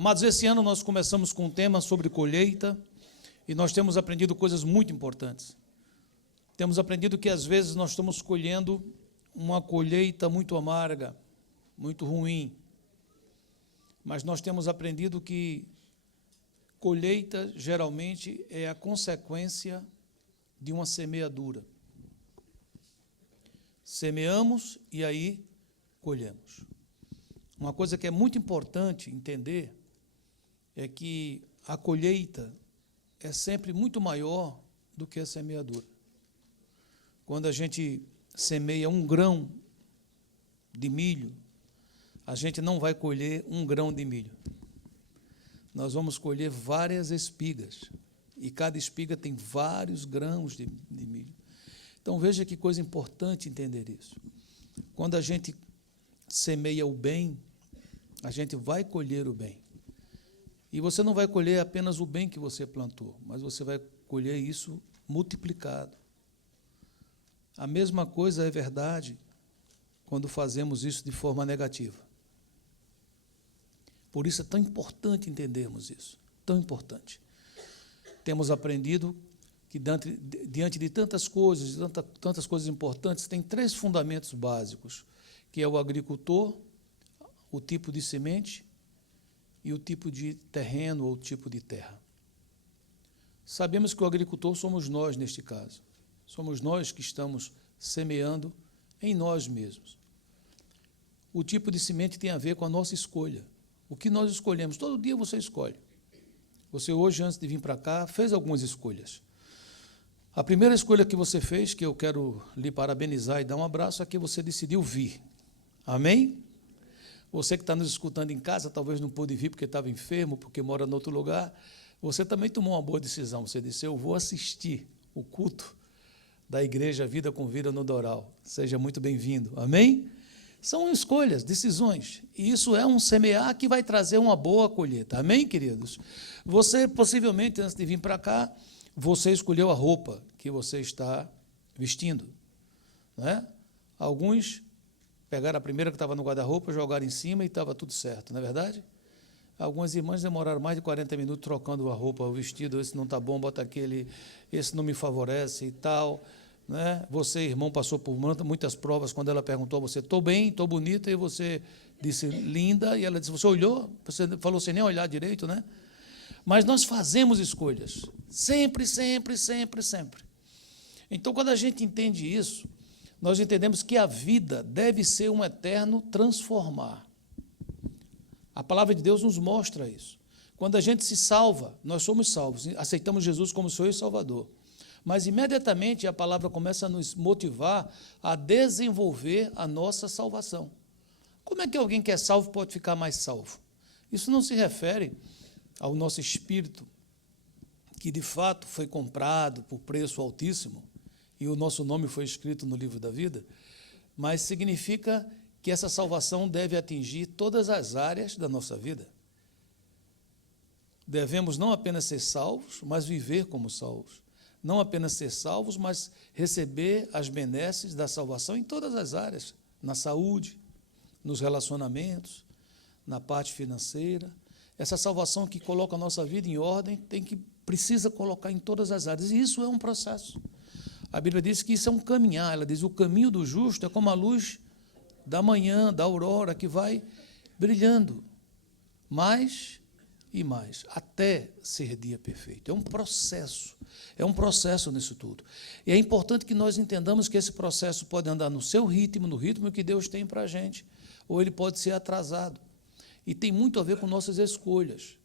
Amados, esse ano nós começamos com um tema sobre colheita e nós temos aprendido coisas muito importantes. Temos aprendido que às vezes nós estamos colhendo uma colheita muito amarga, muito ruim, mas nós temos aprendido que colheita geralmente é a consequência de uma semeadura. Semeamos e aí colhemos. Uma coisa que é muito importante entender é que a colheita é sempre muito maior do que a semeadura. Quando a gente semeia 1 grão de milho, a gente não vai colher 1 grão de milho. Nós vamos colher várias espigas, e cada espiga tem vários grãos de milho. Então, veja que coisa importante entender isso. Quando a gente semeia o bem, a gente vai colher o bem. E você não vai colher apenas o bem que você plantou, mas você vai colher isso multiplicado. A mesma coisa é verdade quando fazemos isso de forma negativa. Por isso é tão importante entendermos isso, tão importante. Temos aprendido que diante de tantas coisas, tantas coisas importantes, tem 3 fundamentos básicos, que é o agricultor, o tipo de semente e o tipo de terreno ou tipo de terra. Sabemos que o agricultor somos nós neste caso. Somos nós que estamos semeando em nós mesmos. O tipo de semente tem a ver com a nossa escolha. O que nós escolhemos, todo dia você escolhe. Você hoje, antes de vir para cá, fez algumas escolhas. A primeira escolha que você fez, que eu quero lhe parabenizar e dar um abraço, é que você decidiu vir. Amém? Você que está nos escutando em casa, talvez não pôde vir porque estava enfermo, porque mora em outro lugar, você também tomou uma boa decisão. Você disse, eu vou assistir o culto da Igreja Vida com Vida no Doral. Seja muito bem-vindo. Amém? São escolhas, decisões. E isso é um semear que vai trazer uma boa colheita. Amém, queridos? Você, possivelmente, antes de vir para cá, você escolheu a roupa que você está vestindo. Não é? Alguns pegaram a primeira que estava no guarda-roupa, jogaram em cima e estava tudo certo, não é verdade? Algumas irmãs demoraram mais de 40 minutos trocando a roupa, o vestido, esse não está bom, bota aquele, esse não me favorece e tal. Né? Você, irmão, passou por muitas provas, quando ela perguntou a você, estou bem, estou bonita, e você disse, linda, e ela disse, você olhou? Você falou sem nem olhar direito, né? Mas nós fazemos escolhas, sempre, sempre, sempre, sempre. Então, quando a gente entende isso, nós entendemos que a vida deve ser um eterno transformar. A palavra de Deus nos mostra isso. Quando a gente se salva, nós somos salvos, aceitamos Jesus como Senhor e Salvador. Mas, imediatamente, a palavra começa a nos motivar a desenvolver a nossa salvação. Como é que alguém que é salvo pode ficar mais salvo? Isso não se refere ao nosso espírito, que, de fato, foi comprado por preço altíssimo, e o nosso nome foi escrito no livro da vida, mas significa que essa salvação deve atingir todas as áreas da nossa vida. Devemos não apenas ser salvos, mas viver como salvos. Não apenas ser salvos, mas receber as benesses da salvação em todas as áreas, na saúde, nos relacionamentos, na parte financeira. Essa salvação que coloca a nossa vida em ordem, precisa colocar em todas as áreas, e isso é um processo. A Bíblia diz que isso é um caminhar, ela diz, o caminho do justo é como a luz da manhã, da aurora, que vai brilhando mais e mais, até ser dia perfeito. É um processo nisso tudo. E é importante que nós entendamos que esse processo pode andar no seu ritmo, no ritmo que Deus tem para a gente, ou ele pode ser atrasado. E tem muito a ver com nossas escolhas.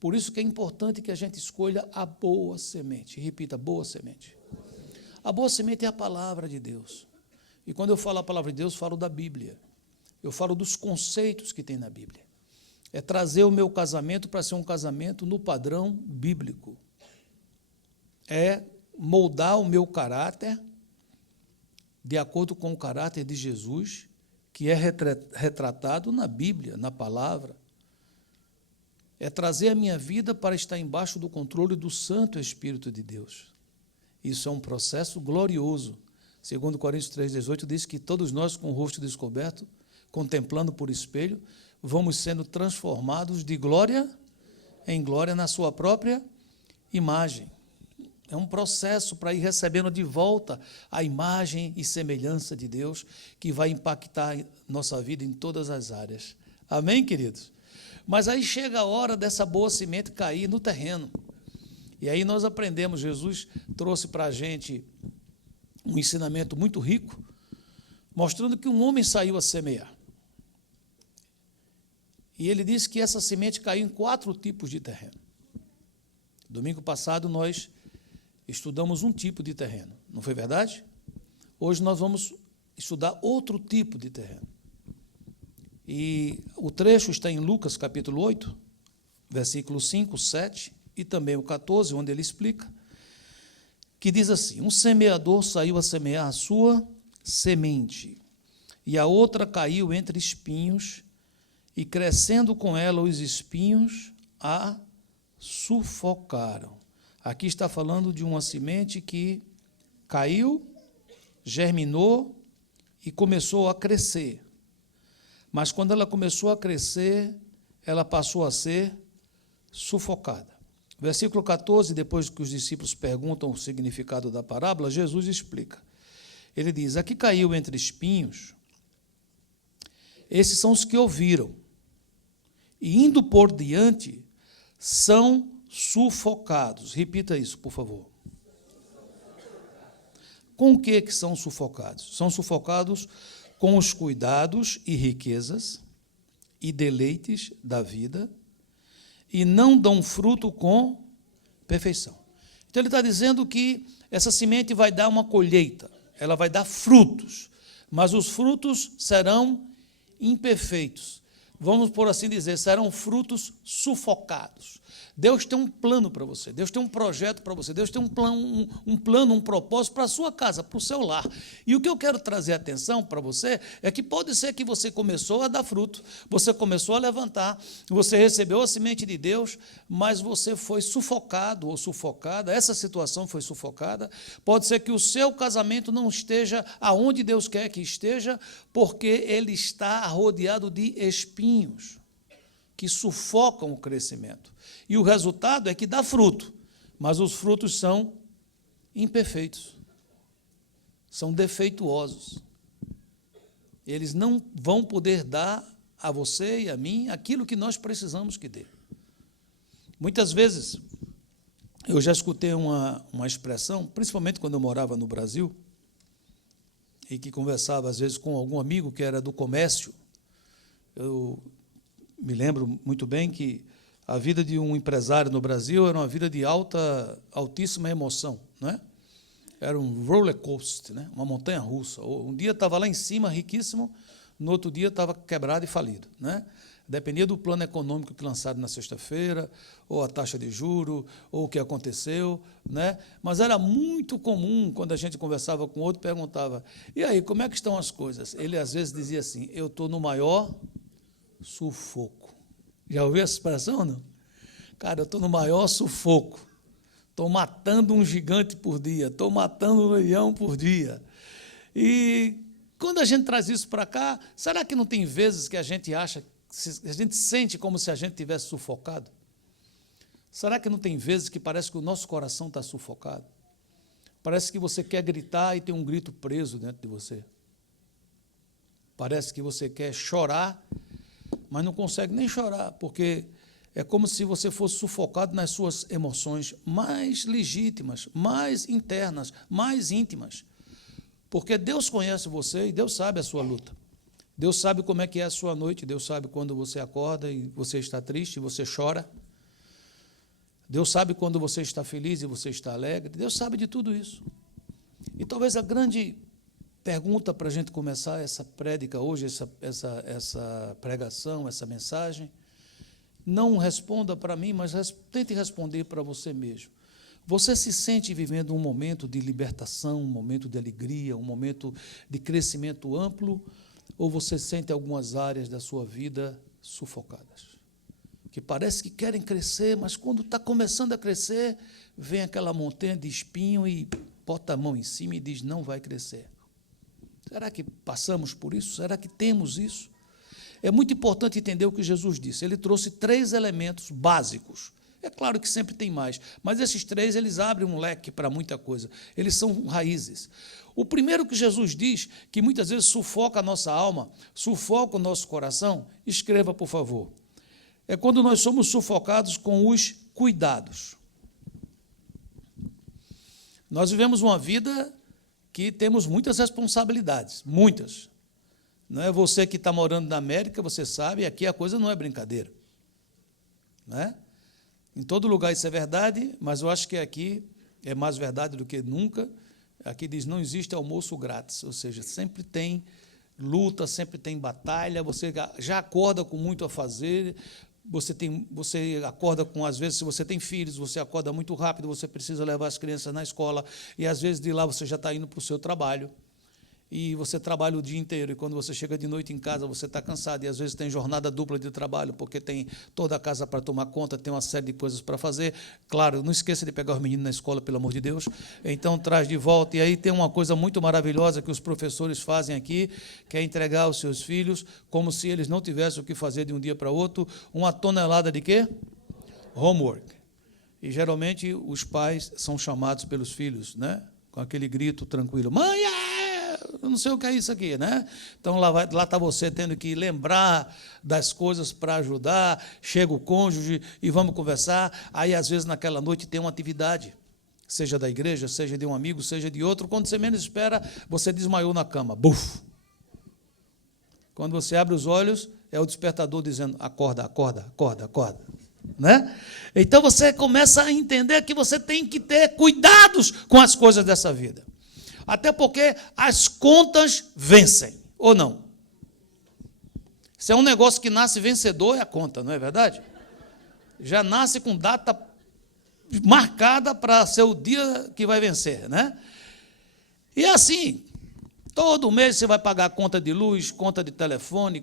Por isso que é importante que a gente escolha a boa semente. Repita, boa semente. A boa semente é a palavra de Deus. E quando eu falo a palavra de Deus, falo da Bíblia. Eu falo dos conceitos que tem na Bíblia. É trazer o meu casamento para ser um casamento no padrão bíblico. É moldar o meu caráter de acordo com o caráter de Jesus, que é retratado na Bíblia, na palavra. É trazer a minha vida para estar embaixo do controle do Santo Espírito de Deus. Isso é um processo glorioso. Segundo Coríntios 3,18 diz que todos nós, com o rosto descoberto, contemplando por espelho, vamos sendo transformados de glória em glória na sua própria imagem. É um processo para ir recebendo de volta a imagem e semelhança de Deus, que vai impactar nossa vida em todas as áreas. Amém, queridos? Mas aí chega a hora dessa boa semente cair no terreno. E aí nós aprendemos, Jesus trouxe para a gente um ensinamento muito rico, mostrando que um homem saiu a semear. E ele disse que essa semente caiu em 4 tipos de terreno. Domingo passado nós estudamos um tipo de terreno, não foi verdade? Hoje nós vamos estudar outro tipo de terreno. E o trecho está em Lucas, capítulo 8, versículos 5, 7 e também o 14, onde ele explica, que diz assim: um semeador saiu a semear a sua semente, e a outra caiu entre espinhos, e crescendo com ela os espinhos, a sufocaram. Aqui está falando de uma semente que caiu, germinou e começou a crescer. Mas quando ela começou a crescer, ela passou a ser sufocada. Versículo 14, depois que os discípulos perguntam o significado da parábola, Jesus explica. Ele diz: aqui caiu entre espinhos, esses são os que ouviram, e indo por diante, são sufocados. Repita isso, por favor. Com o que são sufocados? São sufocados com os cuidados e riquezas e deleites da vida, e não dão fruto com perfeição. Então ele está dizendo que essa semente vai dar uma colheita, ela vai dar frutos, mas os frutos serão imperfeitos. Vamos por assim dizer, serão frutos sufocados. Deus tem um plano para você, Deus tem um projeto para você, Deus tem um plano, um propósito para a sua casa, para o seu lar. E o que eu quero trazer atenção para você é que pode ser que você começou a dar fruto, você começou a levantar, você recebeu a semente de Deus, mas você foi sufocado ou sufocada, essa situação foi sufocada. Pode ser que o seu casamento não esteja aonde Deus quer que esteja, porque ele está rodeado de espinhos que sufocam o crescimento. E o resultado é que dá fruto, mas os frutos são imperfeitos, são defeituosos. Eles não vão poder dar a você e a mim aquilo que nós precisamos que dê. Muitas vezes, eu já escutei uma expressão, principalmente quando eu morava no Brasil, e que conversava às vezes com algum amigo que era do comércio. Eu me lembro muito bem que a vida de um empresário no Brasil era uma vida de altíssima emoção, não é? Era um roller coaster, né? Uma montanha russa. Um dia estava lá em cima, riquíssimo, no outro dia estava quebrado e falido, né? Dependia do plano econômico que lançaram na sexta-feira, ou a taxa de juro, ou o que aconteceu, né? Mas era muito comum, quando a gente conversava com outro, perguntava: e aí, como é que estão as coisas? Ele às vezes dizia assim: eu estou no maior sufoco. Já ouviu essa expressão ou não? Cara, eu estou no maior sufoco. Estou matando um gigante por dia, estou matando um leão por dia. E quando a gente traz isso para cá, será que não tem vezes que a gente acha, a gente sente como se a gente tivesse sufocado? Será que não tem vezes que parece que o nosso coração está sufocado? Parece que você quer gritar e tem um grito preso dentro de você. Parece que você quer chorar, mas não consegue nem chorar, porque é como se você fosse sufocado nas suas emoções mais legítimas, mais internas, mais íntimas. Porque Deus conhece você e Deus sabe a sua luta. Deus sabe como é que é a sua noite, Deus sabe quando você acorda e você está triste e você chora. Deus sabe quando você está feliz e você está alegre. Deus sabe de tudo isso. E talvez a grande pergunta para a gente começar essa prédica hoje, essa pregação, essa mensagem, não responda para mim, mas tente responder para você mesmo. Você se sente vivendo um momento de libertação, um momento de alegria, um momento de crescimento amplo, ou você sente algumas áreas da sua vida sufocadas? Que parece que querem crescer, mas quando está começando a crescer, vem aquela montanha de espinho e bota a mão em cima e diz: não vai crescer. Será que passamos por isso? Será que temos isso? é muito importante entender o que Jesus disse. Ele trouxe 3 elementos básicos. É claro que sempre tem mais, mas esses 3, eles abrem um leque para muita coisa. Eles são raízes. O primeiro que Jesus diz, que muitas vezes sufoca a nossa alma, sufoca o nosso coração, escreva, por favor. É quando nós somos sufocados com os cuidados. Nós vivemos uma vida que temos muitas responsabilidades, muitas. Não é você que está morando na América, você sabe, aqui a coisa não é brincadeira. Não é? Em todo lugar isso é verdade, mas eu acho que aqui é mais verdade do que nunca. Aqui diz, não existe almoço grátis, ou seja, sempre tem luta, sempre tem batalha, você já acorda com muito a fazer, você acorda com, às vezes, se você tem filhos, você acorda muito rápido, você precisa levar as crianças na escola, e às vezes de lá você já está indo para o seu trabalho, e você trabalha o dia inteiro, e quando você chega de noite em casa, você está cansado, e às vezes tem jornada dupla de trabalho, porque tem toda a casa para tomar conta, tem uma série de coisas para fazer. Claro, não esqueça de pegar os meninos na escola, pelo amor de Deus, então traz de volta. E aí tem uma coisa muito maravilhosa que os professores fazem aqui, que é entregar aos seus filhos, como se eles não tivessem o que fazer de um dia para outro, 1 tonelada de quê? Homework. E geralmente os pais são chamados pelos filhos, né? Com aquele grito tranquilo, mãe, eu não sei o que é isso aqui, né? Então lá está você tendo que lembrar das coisas para ajudar, chega o cônjuge e vamos conversar, aí às vezes naquela noite tem uma atividade, seja da igreja, seja de um amigo, seja de outro, quando você menos espera, você desmaiou na cama, buf! Quando você abre os olhos, é o despertador dizendo, acorda, acorda, acorda, acorda, né? Então você começa a entender que você tem que ter cuidados com as coisas dessa vida. Até porque as contas vencem, ou não? Se é um negócio que nasce vencedor, é a conta, não é verdade? Já nasce com data marcada para ser o dia que vai vencer, né? E assim, todo mês você vai pagar conta de luz, conta de telefone,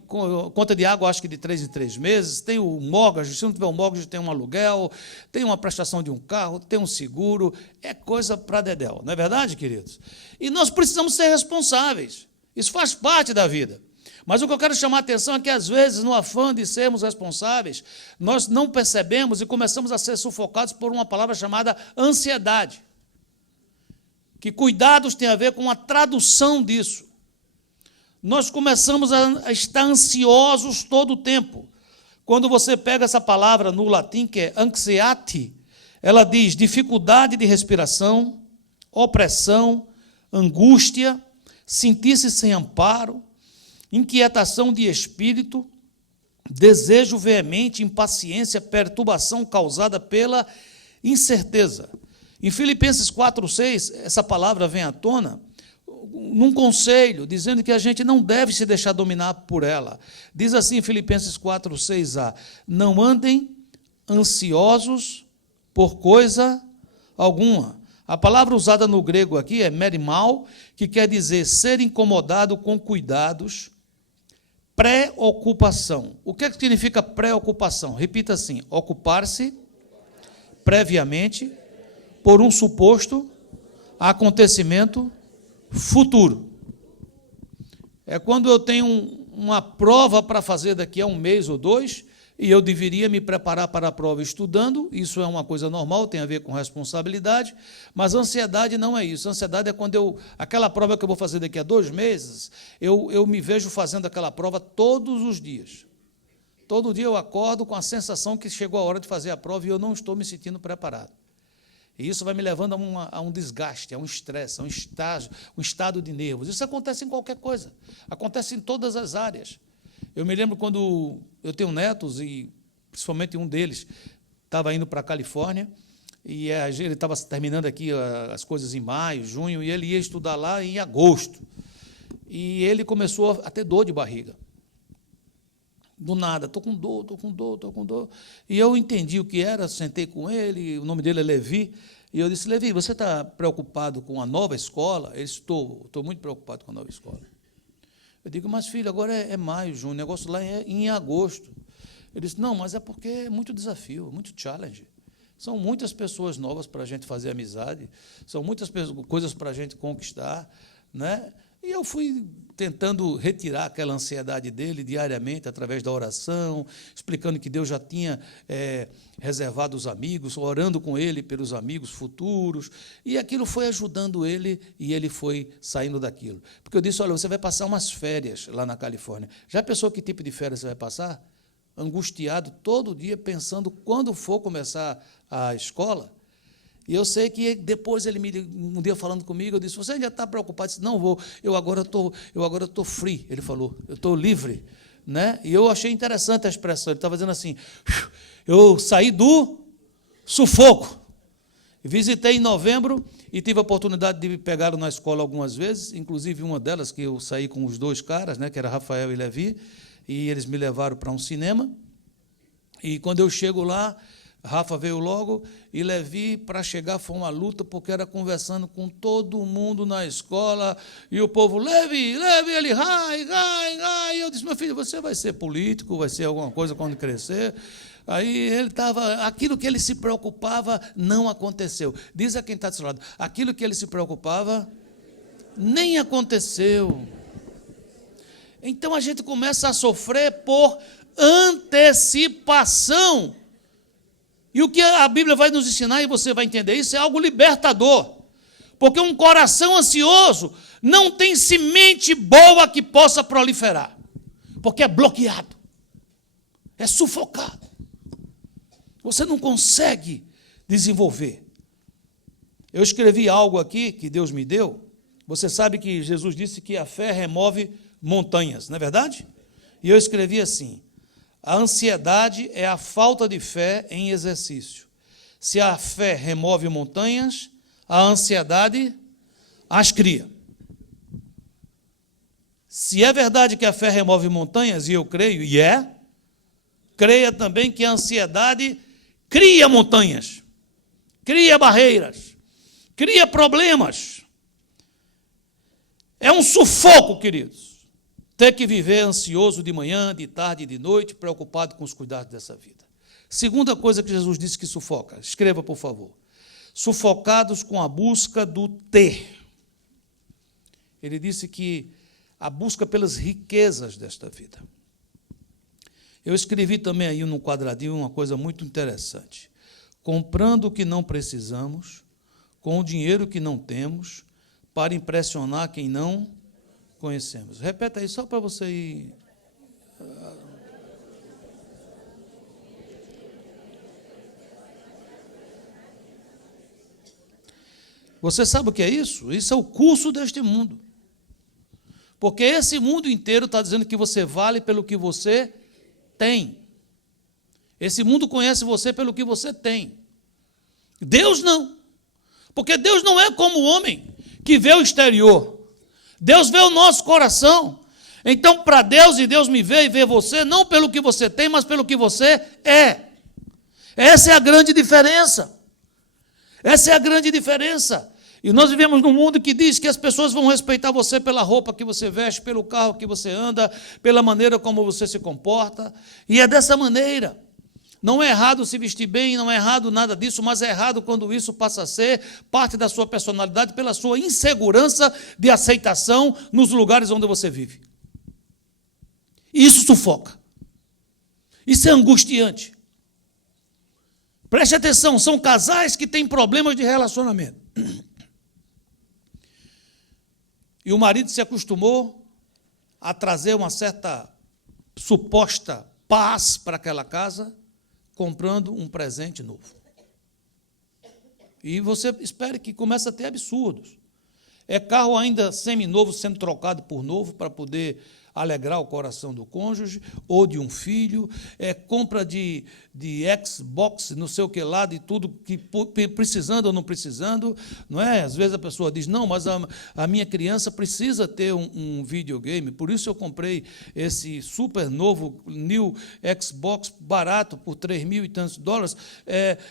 conta de água, acho que de 3 em 3 meses, tem o mortgage, se não tiver o mortgage, tem um aluguel, tem uma prestação de um carro, tem um seguro, é coisa para dedéu, não é verdade, queridos? E nós precisamos ser responsáveis, isso faz parte da vida. Mas o que eu quero chamar a atenção é que, às vezes, no afã de sermos responsáveis, nós não percebemos e começamos a ser sufocados por uma palavra chamada ansiedade. Que cuidados tem a ver com a tradução disso. Nós começamos a estar ansiosos todo o tempo. Quando você pega essa palavra no latim, que é anxiety, ela diz dificuldade de respiração, opressão, angústia, sentir-se sem amparo, inquietação de espírito, desejo veemente, impaciência, perturbação causada pela incerteza. Em Filipenses 4:6, essa palavra vem à tona num conselho, dizendo que a gente não deve se deixar dominar por ela. Diz assim em Filipenses 4:6a, não andem ansiosos por coisa alguma. A palavra usada no grego aqui é merimau, que quer dizer ser incomodado com cuidados, preocupação. O que significa preocupação? Repita assim, ocupar-se previamente por um suposto acontecimento futuro. É quando eu tenho uma prova para fazer daqui a 1 mês ou 2, e eu deveria me preparar para a prova estudando, isso é uma coisa normal, tem a ver com responsabilidade, mas ansiedade não é isso. Ansiedade é quando aquela prova que eu vou fazer daqui a 2 meses, eu me vejo fazendo aquela prova todos os dias. Todo dia eu acordo com a sensação que chegou a hora de fazer a prova e eu não estou me sentindo preparado. E isso vai me levando a um desgaste, a um estresse, a um estado de nervos. Isso acontece em qualquer coisa, acontece em todas as áreas. Eu me lembro quando eu tenho netos, e principalmente um deles estava indo para a Califórnia, e ele estava terminando aqui as coisas em maio, junho, e ele ia estudar lá em agosto. E ele começou a ter dor de barriga. Do nada, estou com dor, estou com dor, estou com dor. E eu entendi o que era, sentei com ele, o nome dele é Levi, e eu disse, Levi, você está preocupado com a nova escola? Ele disse, estou muito preocupado com a nova escola. Eu digo, mas filho, agora é maio, junho, o negócio lá é em agosto. Ele disse, não, mas é porque é muito desafio, muito challenge. São muitas pessoas novas para a gente fazer amizade, são muitas coisas para a gente conquistar, né? E eu fui tentando retirar aquela ansiedade dele diariamente, através da oração, explicando que Deus já tinha reservado os amigos, orando com ele pelos amigos futuros, e aquilo foi ajudando ele, e ele foi saindo daquilo. Porque eu disse, olha, você vai passar umas férias lá na Califórnia. Já pensou que tipo de férias você vai passar? Angustiado todo dia, pensando quando for começar a escola. E eu sei que depois ele um dia falando comigo, eu disse, você ainda está preocupado? Eu disse, não vou, eu agora estou free, ele falou, eu estou livre. Né? E eu achei interessante a expressão, ele estava dizendo assim, eu saí do sufoco. Visitei em novembro e tive a oportunidade de pegá-lo na escola algumas vezes, inclusive uma delas que eu saí com os dois caras, né, que era Rafael e Levi, e eles me levaram para um cinema, e quando eu chego lá, Rafa veio logo, e Levi, para chegar, foi uma luta, porque era conversando com todo mundo na escola, e o povo, Levi, ele, ai, e eu disse, meu filho, você vai ser político, vai ser alguma coisa quando crescer. Aí ele estava, aquilo que ele se preocupava não aconteceu. Diz a quem está do seu lado, aquilo que ele se preocupava nem aconteceu. Então a gente começa a sofrer por antecipação. E o que a Bíblia vai nos ensinar, e você vai entender isso, é algo libertador. Porque um coração ansioso não tem semente boa que possa proliferar. Porque é bloqueado. É sufocado. Você não consegue desenvolver. Eu escrevi algo aqui que Deus me deu. Você sabe que Jesus disse que a fé remove montanhas, não é verdade? E eu escrevi assim, a ansiedade é a falta de fé em exercício. Se a fé remove montanhas, a ansiedade as cria. Se é verdade que a fé remove montanhas, e eu creio, e creia também que a ansiedade cria montanhas, cria barreiras, cria problemas. É um sufoco, queridos. Ter que viver ansioso de manhã, de tarde e de noite, preocupado com os cuidados dessa vida. Segunda coisa que Jesus disse que sufoca, escreva, por favor. Sufocados com a busca do ter. Ele disse que a busca pelas riquezas desta vida. Eu escrevi também aí num quadradinho uma coisa muito interessante. Comprando o que não precisamos, com o dinheiro que não temos, para impressionar quem não conhecemos. Repeta aí, só para você ir. Você sabe o que é isso? Isso é o curso deste mundo. Porque esse mundo inteiro está dizendo que você vale pelo que você tem. Esse mundo conhece você pelo que você tem. Deus não. Porque Deus não é como o homem que vê o exterior. Deus vê o nosso coração. Então, para Deus, e Deus me vê e vê você, não pelo que você tem, mas pelo que você é. Essa é a grande diferença. Essa é a grande diferença. E nós vivemos num mundo que diz que as pessoas vão respeitar você pela roupa que você veste, pelo carro que você anda, pela maneira como você se comporta. E é dessa maneira. Não é errado se vestir bem, não é errado nada disso, mas é errado quando isso passa a ser parte da sua personalidade pela sua insegurança de aceitação nos lugares onde você vive. E isso sufoca. Isso é angustiante. Preste atenção, são casais que têm problemas de relacionamento. E o marido se acostumou a trazer uma certa suposta paz para aquela casa, comprando um presente novo. E você espera que comece a ter absurdos. É carro ainda seminovo sendo trocado por novo para poder alegrar o coração do cônjuge ou de um filho, é compra de Xbox, não sei o que lá, de tudo, que precisando ou não precisando, não é? Às vezes a pessoa diz, não, mas a minha criança precisa ter um videogame, por isso eu comprei esse super novo, new Xbox, barato, por $3.000 e tantos.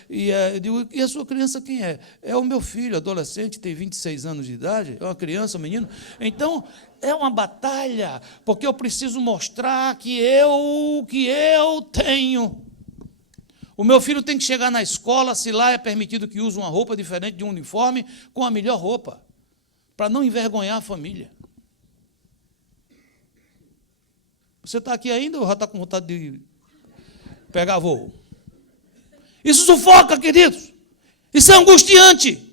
Eu digo, e a sua criança quem é? É o meu filho, adolescente, tem 26 anos de idade, é uma criança, um menino. Então, é uma batalha, porque eu preciso mostrar que eu tenho. O meu filho tem que chegar na escola, se lá é permitido que use uma roupa diferente de um uniforme, com a melhor roupa, para não envergonhar a família. Você está aqui ainda ou já está com vontade de pegar voo? Isso sufoca, queridos. Isso é angustiante.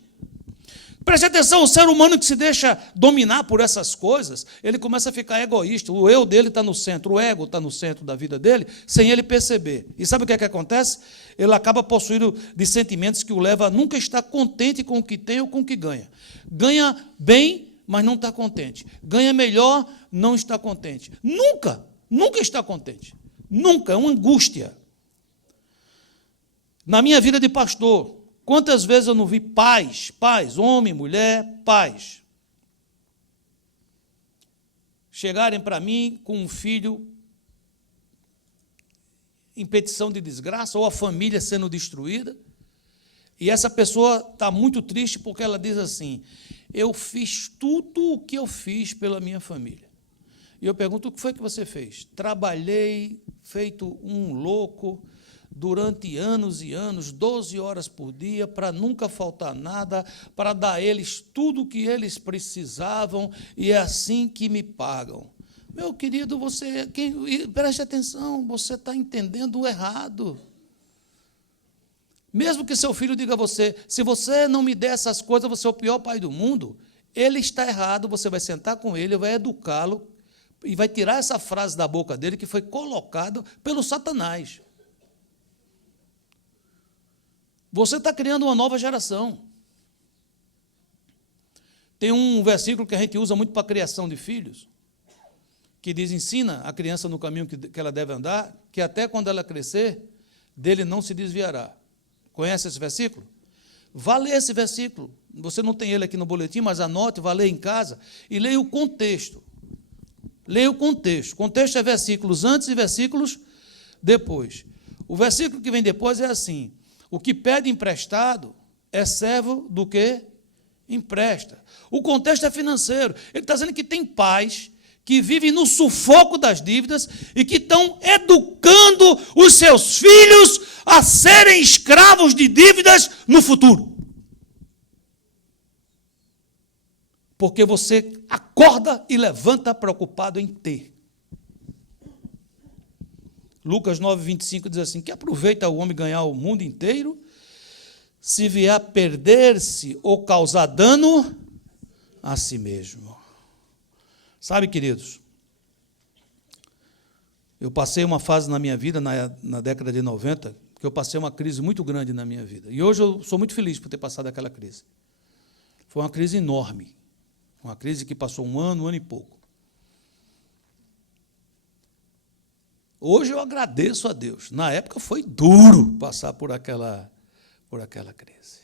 Preste atenção, o ser humano que se deixa dominar por essas coisas, ele começa a ficar egoísta. O eu dele está no centro, o ego está no centro da vida dele, sem ele perceber. E sabe o que é que acontece? Ele acaba possuindo de sentimentos que o levam a nunca estar contente com o que tem ou com o que ganha. Ganha bem, mas não está contente. Ganha melhor, não está contente. Nunca está contente. Nunca, é uma angústia. Na minha vida de pastor, quantas vezes eu não vi pais, homem, mulher, pais, chegarem para mim com um filho em petição de desgraça, ou a família sendo destruída, e essa pessoa está muito triste porque ela diz assim: eu fiz tudo o que eu fiz pela minha família. E eu pergunto: o que foi que você fez? Trabalhei feito um louco, durante anos e anos, 12 horas por dia, para nunca faltar nada, para dar a eles tudo o que eles precisavam, e é assim que me pagam. Meu querido, preste atenção, você está entendendo errado. Mesmo que seu filho diga a você: se você não me der essas coisas, você é o pior pai do mundo, ele está errado, você vai sentar com ele, vai educá-lo, e vai tirar essa frase da boca dele que foi colocada pelo Satanás. Você está criando uma nova geração. Tem um versículo que a gente usa muito para a criação de filhos, que diz: ensina a criança no caminho que ela deve andar, que até quando ela crescer, dele não se desviará. Conhece esse versículo? Vá ler esse versículo. Você não tem ele aqui no boletim, mas anote, vá ler em casa e leia o contexto. Leia o contexto. O contexto é versículos antes e versículos depois. O versículo que vem depois é assim: o que pede emprestado é servo do que empresta. O contexto é financeiro. Ele está dizendo que tem pais que vivem no sufoco das dívidas e que estão educando os seus filhos a serem escravos de dívidas no futuro. Porque você acorda e levanta preocupado em ter. Lucas 9:25 diz assim: que aproveita o homem ganhar o mundo inteiro, se vier a perder-se ou causar dano a si mesmo. Sabe, queridos, eu passei uma fase na minha vida, na década de 90, que eu passei uma crise muito grande na minha vida. E hoje eu sou muito feliz por ter passado aquela crise. Foi uma crise enorme, uma crise que passou um ano e pouco. Hoje eu agradeço a Deus. Na época foi duro passar por aquela crise.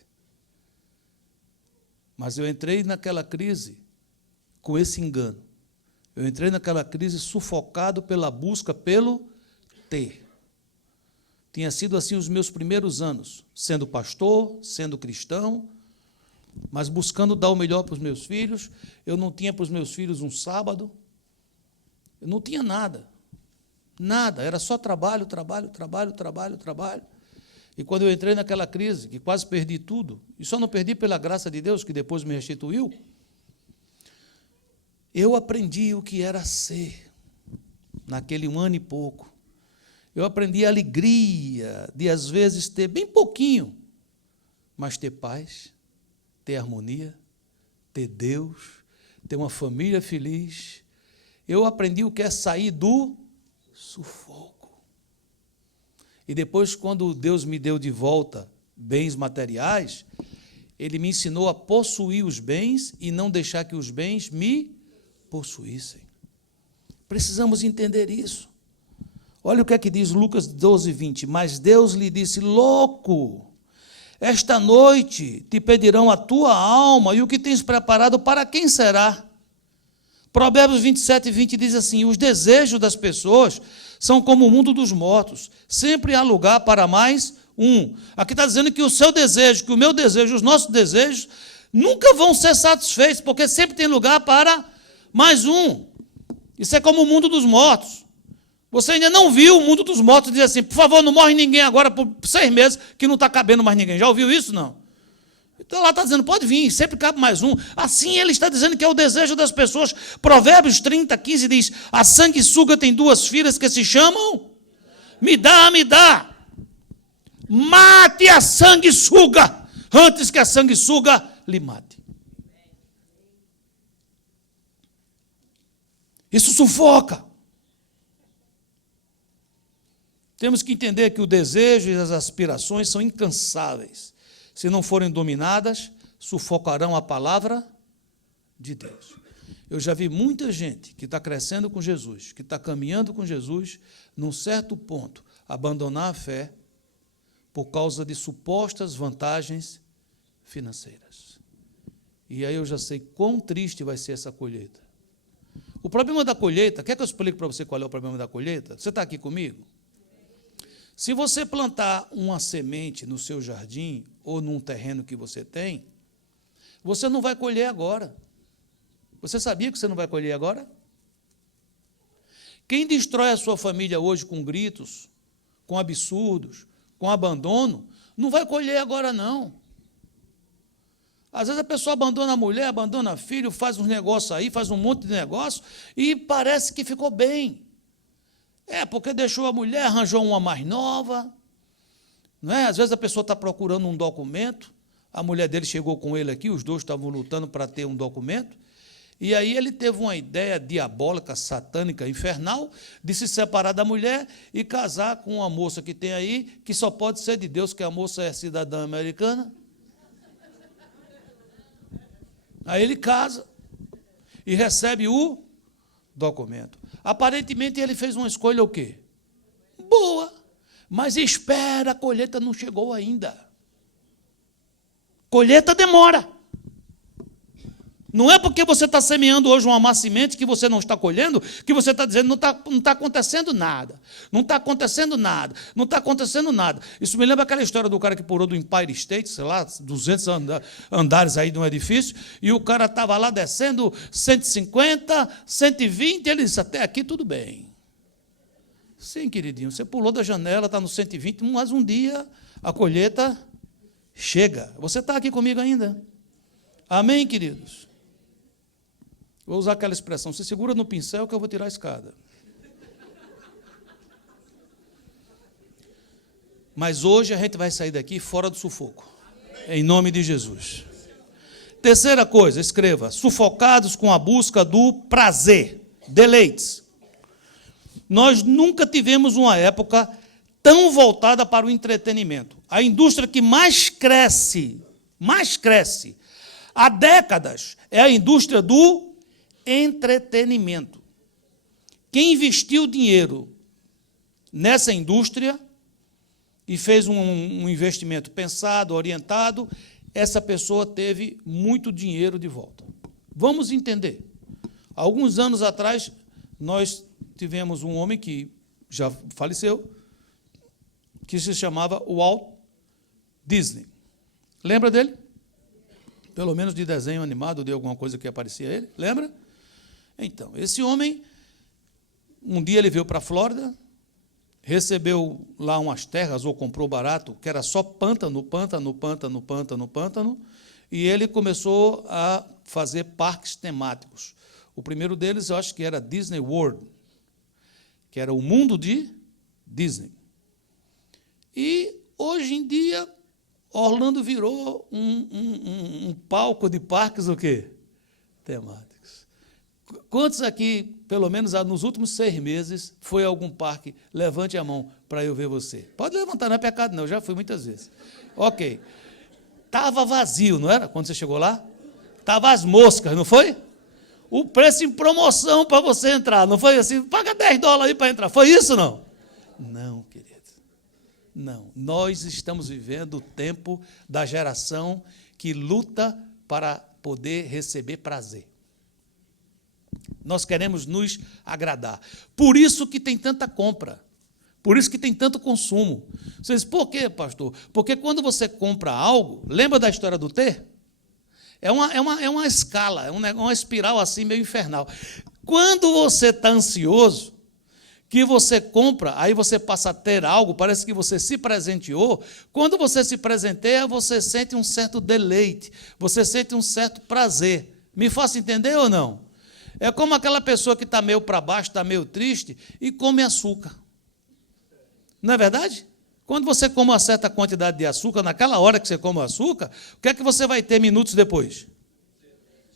Mas eu entrei naquela crise com esse engano. Eu entrei naquela crise sufocado pela busca pelo ter. Tinha sido assim os meus primeiros anos, sendo pastor, sendo cristão, mas buscando dar o melhor para os meus filhos. Eu não tinha para os meus filhos um sábado, eu não tinha nada. Nada, era só trabalho. E quando eu entrei naquela crise, que quase perdi tudo, e só não perdi pela graça de Deus, que depois me restituiu, eu aprendi o que era ser, naquele um ano e pouco. Eu aprendi a alegria de, às vezes, ter bem pouquinho, mas ter paz, ter harmonia, ter Deus, ter uma família feliz. Eu aprendi o que é sair do sufoco. E depois, quando Deus me deu de volta bens materiais, Ele me ensinou a possuir os bens e não deixar que os bens me possuíssem. Precisamos entender isso. Olha o que é que diz Lucas 12:20. Mas Deus lhe disse: louco, esta noite te pedirão a tua alma, e o que tens preparado para quem será? Provérbios 27:20 diz assim: os desejos das pessoas são como o mundo dos mortos, sempre há lugar para mais um. Aqui está dizendo que o seu desejo, que o meu desejo, os nossos desejos, nunca vão ser satisfeitos, porque sempre tem lugar para mais um. Isso é como o mundo dos mortos. Você ainda não viu o mundo dos mortos dizer assim: por favor, não morre ninguém agora por 6 meses, que não está cabendo mais ninguém. Já ouviu isso? Não. Então lá está dizendo, pode vir, sempre cabe mais um. Assim ele está dizendo que é o desejo das pessoas. Provérbios 30, 15 diz, a sanguessuga tem duas filhas que se chamam, me dá, me dá. Mate a sanguessuga, antes que a sanguessuga lhe mate. Isso sufoca. Temos que entender que o desejo e as aspirações são incansáveis. Se não forem dominadas, sufocarão a palavra de Deus. Eu já vi muita gente que está crescendo com Jesus, que está caminhando com Jesus, num certo ponto, abandonar a fé por causa de supostas vantagens financeiras. E aí eu já sei quão triste vai ser essa colheita. O problema da colheita, quer que eu explique para você qual é o problema da colheita? Você está aqui comigo? Se você plantar uma semente no seu jardim ou num terreno que você tem, você não vai colher agora. Você sabia que você não vai colher agora? Quem destrói a sua família hoje com gritos, com absurdos, com abandono, não vai colher agora, não. Às vezes a pessoa abandona a mulher, abandona o filho, faz uns negócios aí, faz um monte de negócio e parece que ficou bem. Porque deixou a mulher, arranjou uma mais nova. Não é? Às vezes a pessoa está procurando um documento, a mulher dele chegou com ele aqui, os dois estavam lutando para ter um documento, e aí ele teve uma ideia diabólica, satânica, infernal, de se separar da mulher e casar com uma moça que tem aí, que só pode ser de Deus, que a moça é cidadã americana. Aí ele casa e recebe o documento. Aparentemente ele fez uma escolha o quê? Boa, mas espera, a colheita não chegou ainda. Colheita demora. Não é porque você está semeando hoje uma má semente que você não está colhendo, que você está dizendo não está acontecendo nada. Não está acontecendo nada. Não está acontecendo nada. Isso me lembra aquela história do cara que pulou do Empire State, sei lá, 200 andares aí de um edifício, e o cara estava lá descendo 150, 120, e ele disse, até aqui tudo bem. Sim, queridinho, você pulou da janela, está no 120, mas um dia a colheita chega. Você está aqui comigo ainda? Amém, queridos? Vou usar aquela expressão, se segura no pincel que eu vou tirar a escada. Mas hoje a gente vai sair daqui fora do sufoco, em nome de Jesus. Terceira coisa, escreva, sufocados com a busca do prazer, deleites. Nós nunca tivemos uma época tão voltada para o entretenimento. A indústria que mais cresce há décadas é a indústria do entretenimento. Quem investiu dinheiro nessa indústria e fez um investimento pensado, orientado, essa pessoa teve muito dinheiro de volta. Vamos entender. Alguns anos atrás, nós tivemos um homem que já faleceu, que se chamava Walt Disney. Lembra dele? Pelo menos de desenho animado, de alguma coisa que aparecia ele, lembra? Então, esse homem, um dia ele veio para a Flórida, recebeu lá umas terras, ou comprou barato, que era só pântano, e ele começou a fazer parques temáticos. O primeiro deles, eu acho que era Disney World, que era o mundo de Disney. E, hoje em dia, Orlando virou um palco de parques o quê? Temáticos. Quantos aqui, pelo menos nos últimos 6 meses, foi a algum parque? Levante a mão para eu ver você. Pode levantar, não é pecado não, eu já fui muitas vezes. Ok. Estava vazio, não era? Quando você chegou lá? Estava as moscas, não foi? O preço em promoção para você entrar, não foi assim? Paga $10 aí para entrar. Foi isso, não? Não, querido. Não. Nós estamos vivendo o tempo da geração que luta para poder receber prazer. Nós queremos nos agradar. Por isso que tem tanta compra. Por isso que tem tanto consumo. Você diz, por quê, pastor? Porque quando você compra algo, lembra da história do T? É uma escala, é uma espiral assim meio infernal. Quando você está ansioso, que você compra, aí você passa a ter algo, parece que você se presenteou. Quando você se presenteia, você sente um certo deleite, você sente um certo prazer. Me faça entender ou não? É como aquela pessoa que está meio para baixo, está meio triste e come açúcar. Não é verdade? Quando você come uma certa quantidade de açúcar, naquela hora que você come o açúcar, o que é que você vai ter minutos depois?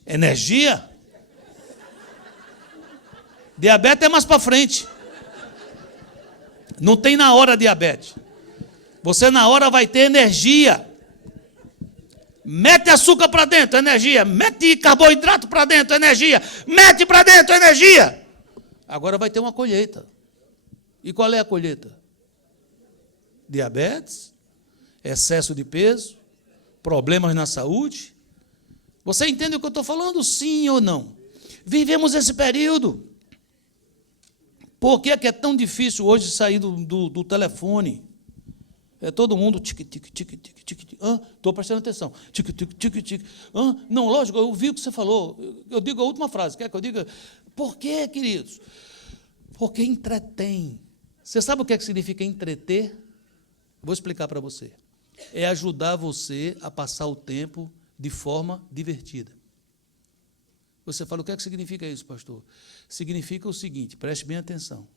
Energia? Diabetes é mais para frente. Não tem na hora diabetes. Você na hora vai ter energia. Mete açúcar para dentro, energia. Mete carboidrato para dentro, energia. Mete para dentro, energia. Agora vai ter uma colheita. E qual é a colheita? Diabetes, excesso de peso, problemas na saúde. Você entende o que eu estou falando? Sim ou não? Vivemos esse período. Por que é tão difícil hoje sair do telefone? É todo mundo tique, tique, tique, tique, tique. Estou prestando atenção. Tique, tique, tique, tique. Não, lógico, eu vi o que você falou. Eu digo a última frase. Quer que eu diga? Por quê, queridos? Porque entretém. Você sabe o que significa entreter? Vou explicar para você. É ajudar você a passar o tempo de forma divertida. Você fala, o que significa isso, pastor? Significa o seguinte, preste bem atenção.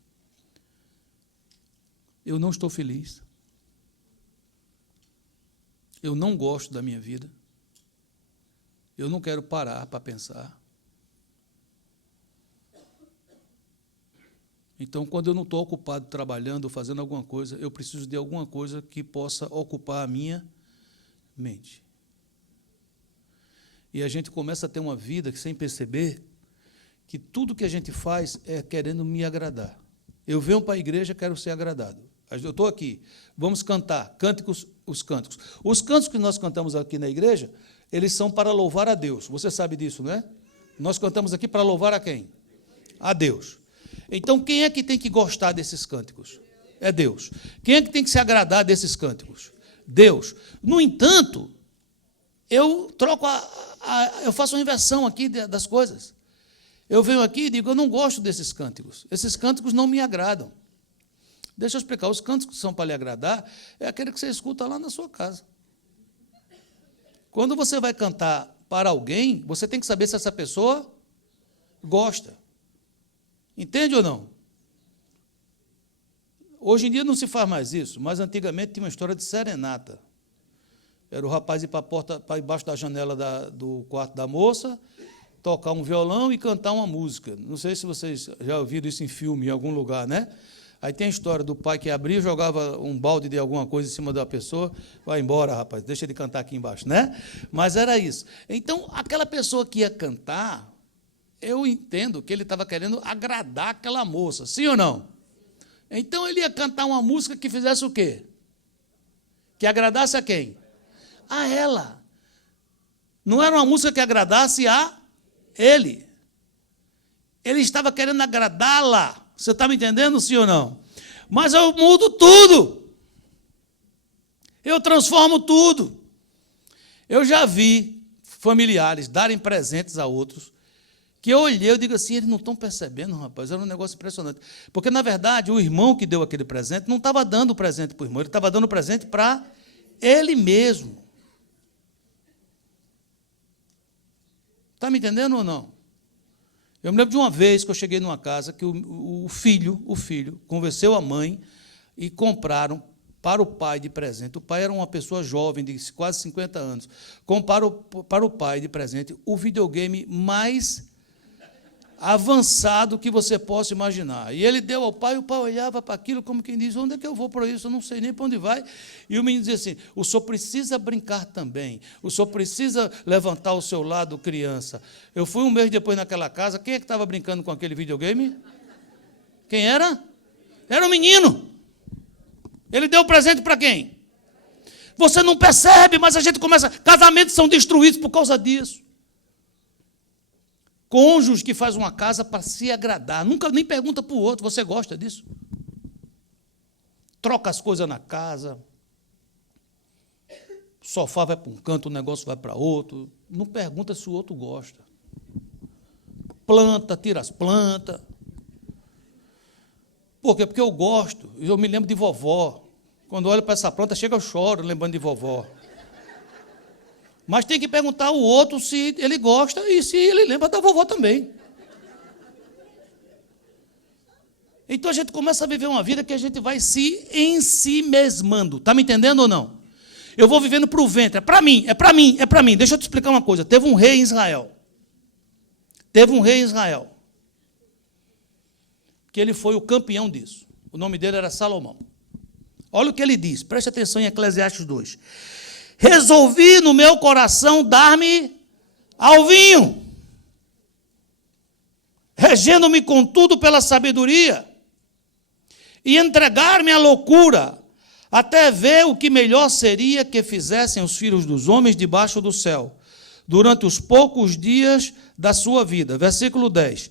Eu não estou feliz. Eu não gosto da minha vida. Eu não quero parar para pensar. Então, quando eu não estou ocupado trabalhando ou fazendo alguma coisa, eu preciso de alguma coisa que possa ocupar a minha mente. E a gente começa a ter uma vida que, sem perceber, que tudo que a gente faz é querendo me agradar. Eu venho para a igreja, quero ser agradado. Eu estou aqui, vamos cantar, cânticos, os cânticos. Os cânticos que nós cantamos aqui na igreja, eles são para louvar a Deus. Você sabe disso, não é? Nós cantamos aqui para louvar a quem? A Deus. Então, quem é que tem que gostar desses cânticos? É Deus. Quem é que tem que se agradar desses cânticos? Deus. No entanto, eu troco eu faço uma inversão aqui das coisas. Eu venho aqui e digo, eu não gosto desses cânticos. Esses cânticos não me agradam. Deixa eu explicar. Os cânticos que são para lhe agradar é aquele que você escuta lá na sua casa. Quando você vai cantar para alguém, você tem que saber se essa pessoa gosta. Entende ou não? Hoje em dia não se faz mais isso, mas antigamente tinha uma história de serenata. Era o rapaz ir para a porta, para embaixo da janela do quarto da moça, tocar um violão e cantar uma música. Não sei se vocês já ouviram isso em filme, em algum lugar, né? Aí tem a história do pai que abria, jogava um balde de alguma coisa em cima da pessoa, vai embora, rapaz, deixa ele cantar aqui embaixo, né? Mas era isso. Então, aquela pessoa que ia cantar, eu entendo que ele estava querendo agradar aquela moça, sim ou não? Então, ele ia cantar uma música que fizesse o quê? Que agradasse a quem? A ela. Não era uma música que agradasse a ele. Ele estava querendo agradá-la. Você está me entendendo, sim ou não? Mas eu mudo tudo. Eu transformo tudo. Eu já vi familiares darem presentes a outros, que eu olhei, eu digo assim, eles não estão percebendo, rapaz, era um negócio impressionante. Porque, na verdade, o irmão que deu aquele presente não estava dando o presente para o irmão, ele estava dando o presente para ele mesmo. Está me entendendo ou não? Eu me lembro de uma vez que eu cheguei numa casa que o filho convenceu a mãe e compraram para o pai de presente. O pai era uma pessoa jovem, de quase 50 anos. Compraram para o pai de presente o videogame mais avançado que você possa imaginar. E ele deu ao pai, o pai olhava para aquilo como quem diz, onde é que eu vou para isso? Eu não sei nem para onde vai. E o menino dizia assim, o senhor precisa brincar também, o senhor precisa levantar o seu lado criança. Eu fui um mês depois naquela casa, quem é que estava brincando com aquele videogame? Quem era? Era o menino. Ele deu o presente para quem? Você não percebe, mas a gente começa... Casamentos são destruídos por causa disso. Cônjuge que faz uma casa para se agradar, nunca nem pergunta para o outro, você gosta disso? Troca as coisas na casa, o sofá vai para um canto, o negócio vai para outro, não pergunta se o outro gosta. Planta, tira as plantas. Por quê? Porque eu gosto, eu me lembro de vovó. Quando olho para essa planta, chega eu choro, lembrando de vovó. Mas tem que perguntar ao outro se ele gosta e se ele lembra da vovó também. Então a gente começa a viver uma vida que a gente vai se ensimesmando. Está me entendendo ou não? Eu vou vivendo para o ventre. É para mim, é para mim, é para mim. Deixa eu te explicar uma coisa. Teve um rei em Israel. Que ele foi o campeão disso. O nome dele era Salomão. Olha o que ele diz. Preste atenção em Eclesiastes 2. Resolvi no meu coração dar-me ao vinho, regendo-me contudo pela sabedoria, e entregar-me à loucura, até ver o que melhor seria que fizessem os filhos dos homens debaixo do céu, durante os poucos dias da sua vida. Versículo 10.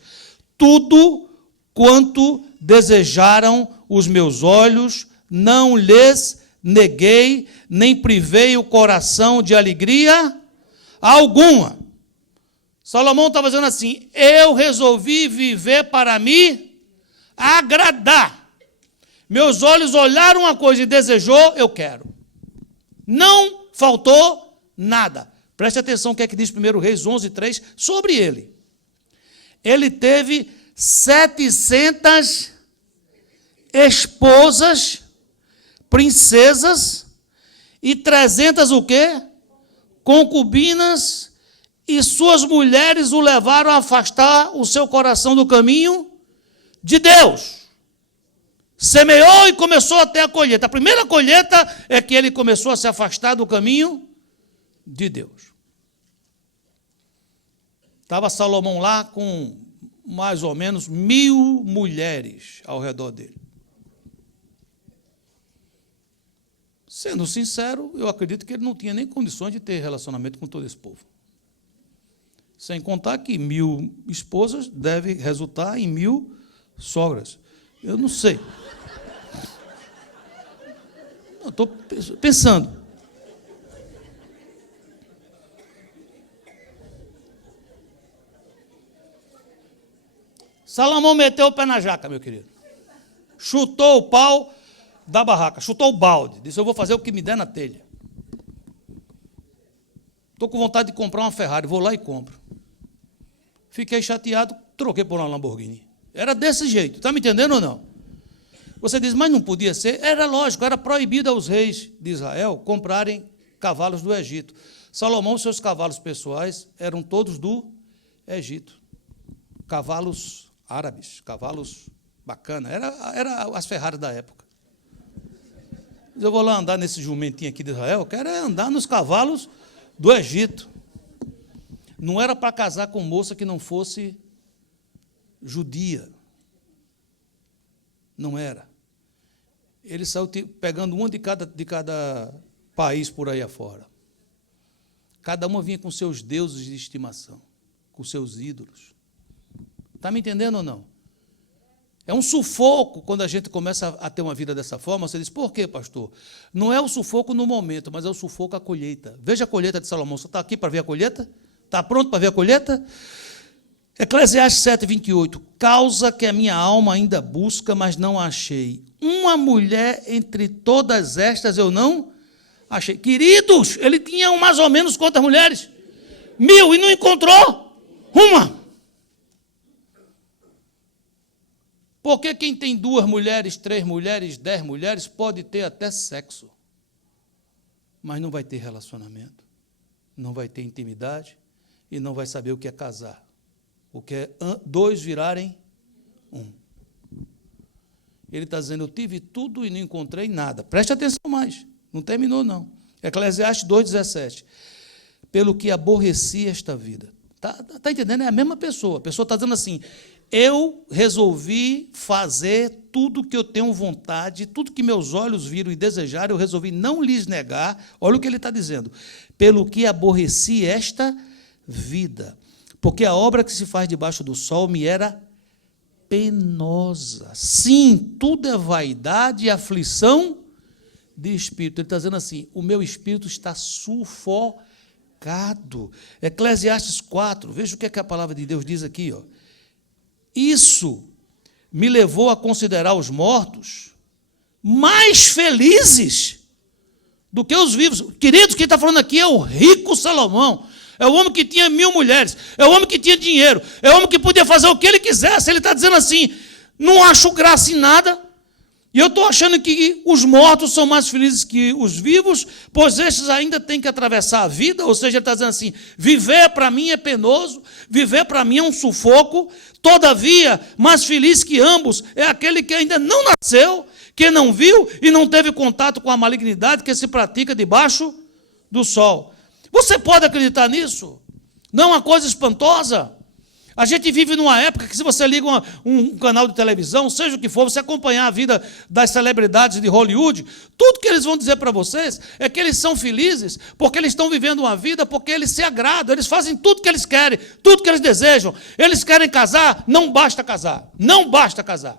Tudo quanto desejaram os meus olhos, não lhes neguei, nem privei o coração de alegria alguma. Salomão estava dizendo assim: eu resolvi viver para me agradar. Meus olhos olharam uma coisa e desejou, eu quero. Não faltou nada. Preste atenção o que é que diz 1 Reis 11:3 sobre ele. Ele teve 700 esposas, princesas, e 300 o quê? Concubinas, e suas mulheres o levaram a afastar o seu coração do caminho de Deus. Semeou e começou a ter a colheita. A primeira colheita é que ele começou a se afastar do caminho de Deus. Estava Salomão lá com mais ou menos 1000 mulheres ao redor dele. Sendo sincero, eu acredito que ele não tinha nem condições de ter relacionamento com todo esse povo. Sem contar que 1000 esposas deve resultar em 1000 sogras. Eu não sei. Eu estou pensando. Salomão meteu o pé na jaca, meu querido. Chutou o pau da barraca, chutou o balde. Disse: eu vou fazer o que me der na telha. Estou com vontade de comprar uma Ferrari, vou lá e compro. Fiquei chateado, troquei por uma Lamborghini. Era desse jeito, está me entendendo ou não? Você diz, mas não podia ser? Era lógico, era proibido aos reis de Israel comprarem cavalos do Egito. Salomão, seus cavalos pessoais eram todos do Egito. Cavalos árabes, cavalos bacanas. Era as Ferraris da época. Eu vou lá andar nesse jumentinho aqui de Israel, eu quero andar nos cavalos do Egito. Não era para casar com moça que não fosse judia. Não era. Ele saiu pegando uma de cada país por aí afora. Cada uma vinha com seus deuses de estimação, com seus ídolos. Está me entendendo ou não? É um sufoco quando a gente começa a ter uma vida dessa forma. Você diz, por quê, pastor? Não é o sufoco no momento, mas é o sufoco à colheita. Veja a colheita de Salomão. Você está aqui para ver a colheita? Está pronto para ver a colheita? Eclesiastes 7:28. Causa que a minha alma ainda busca, mas não a achei. Uma mulher entre todas estas eu não achei. Queridos, ele tinha mais ou menos quantas mulheres? 1000 e não encontrou uma. Porque quem tem 2 mulheres, 3 mulheres, 10 mulheres, pode ter até sexo, mas não vai ter relacionamento, não vai ter intimidade e não vai saber o que é casar, o que é 2 virarem 1. Ele está dizendo, eu tive tudo e não encontrei nada. Preste atenção mais, não terminou não. Eclesiastes 2:17. Pelo que aborreci esta vida. Está entendendo? É a mesma pessoa. A pessoa está dizendo assim, eu resolvi fazer tudo que eu tenho vontade, tudo que meus olhos viram e desejaram, eu resolvi não lhes negar. Olha o que ele está dizendo. Pelo que aborreci esta vida. Porque a obra que se faz debaixo do sol me era penosa. Sim, tudo é vaidade e aflição de espírito. Ele está dizendo assim, o meu espírito está sufocado. Eclesiastes 4, veja o que é que a palavra de Deus diz aqui. Ó. Isso me levou a considerar os mortos mais felizes do que os vivos. Queridos, quem está falando aqui é o rico Salomão. É o homem que tinha 1000 mulheres. É o homem que tinha dinheiro. É o homem que podia fazer o que ele quisesse. Ele está dizendo assim, não acho graça em nada. E eu estou achando que os mortos são mais felizes que os vivos, pois estes ainda têm que atravessar a vida. Ou seja, ele está dizendo assim, viver para mim é penoso, viver para mim é um sufoco. Todavia, mais feliz que ambos é aquele que ainda não nasceu, que não viu e não teve contato com a malignidade que se pratica debaixo do sol. Você pode acreditar nisso? Não é uma coisa espantosa? A gente vive numa época que, se você liga um canal de televisão, seja o que for, você acompanhar a vida das celebridades de Hollywood, tudo que eles vão dizer para vocês é que eles são felizes, porque eles estão vivendo uma vida, porque eles se agradam, eles fazem tudo que eles querem, tudo que eles desejam. Eles querem casar, não basta casar. Não basta casar.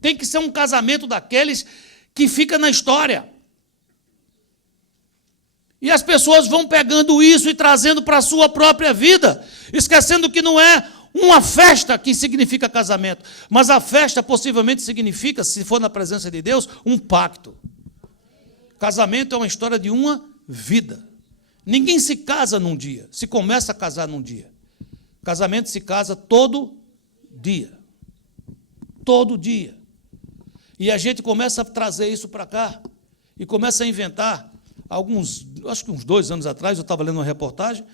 Tem que ser um casamento daqueles que fica na história. E as pessoas vão pegando isso e trazendo para a sua própria vida, esquecendo que não é uma festa que significa casamento, mas a festa possivelmente significa, se for na presença de Deus, um pacto. Casamento é uma história de uma vida. Ninguém se casa num dia, se começa a casar num dia. Casamento se casa todo dia. Todo dia. E a gente começa a trazer isso para cá e começa a inventar. Acho que uns 2 anos atrás, eu estava lendo uma reportagem,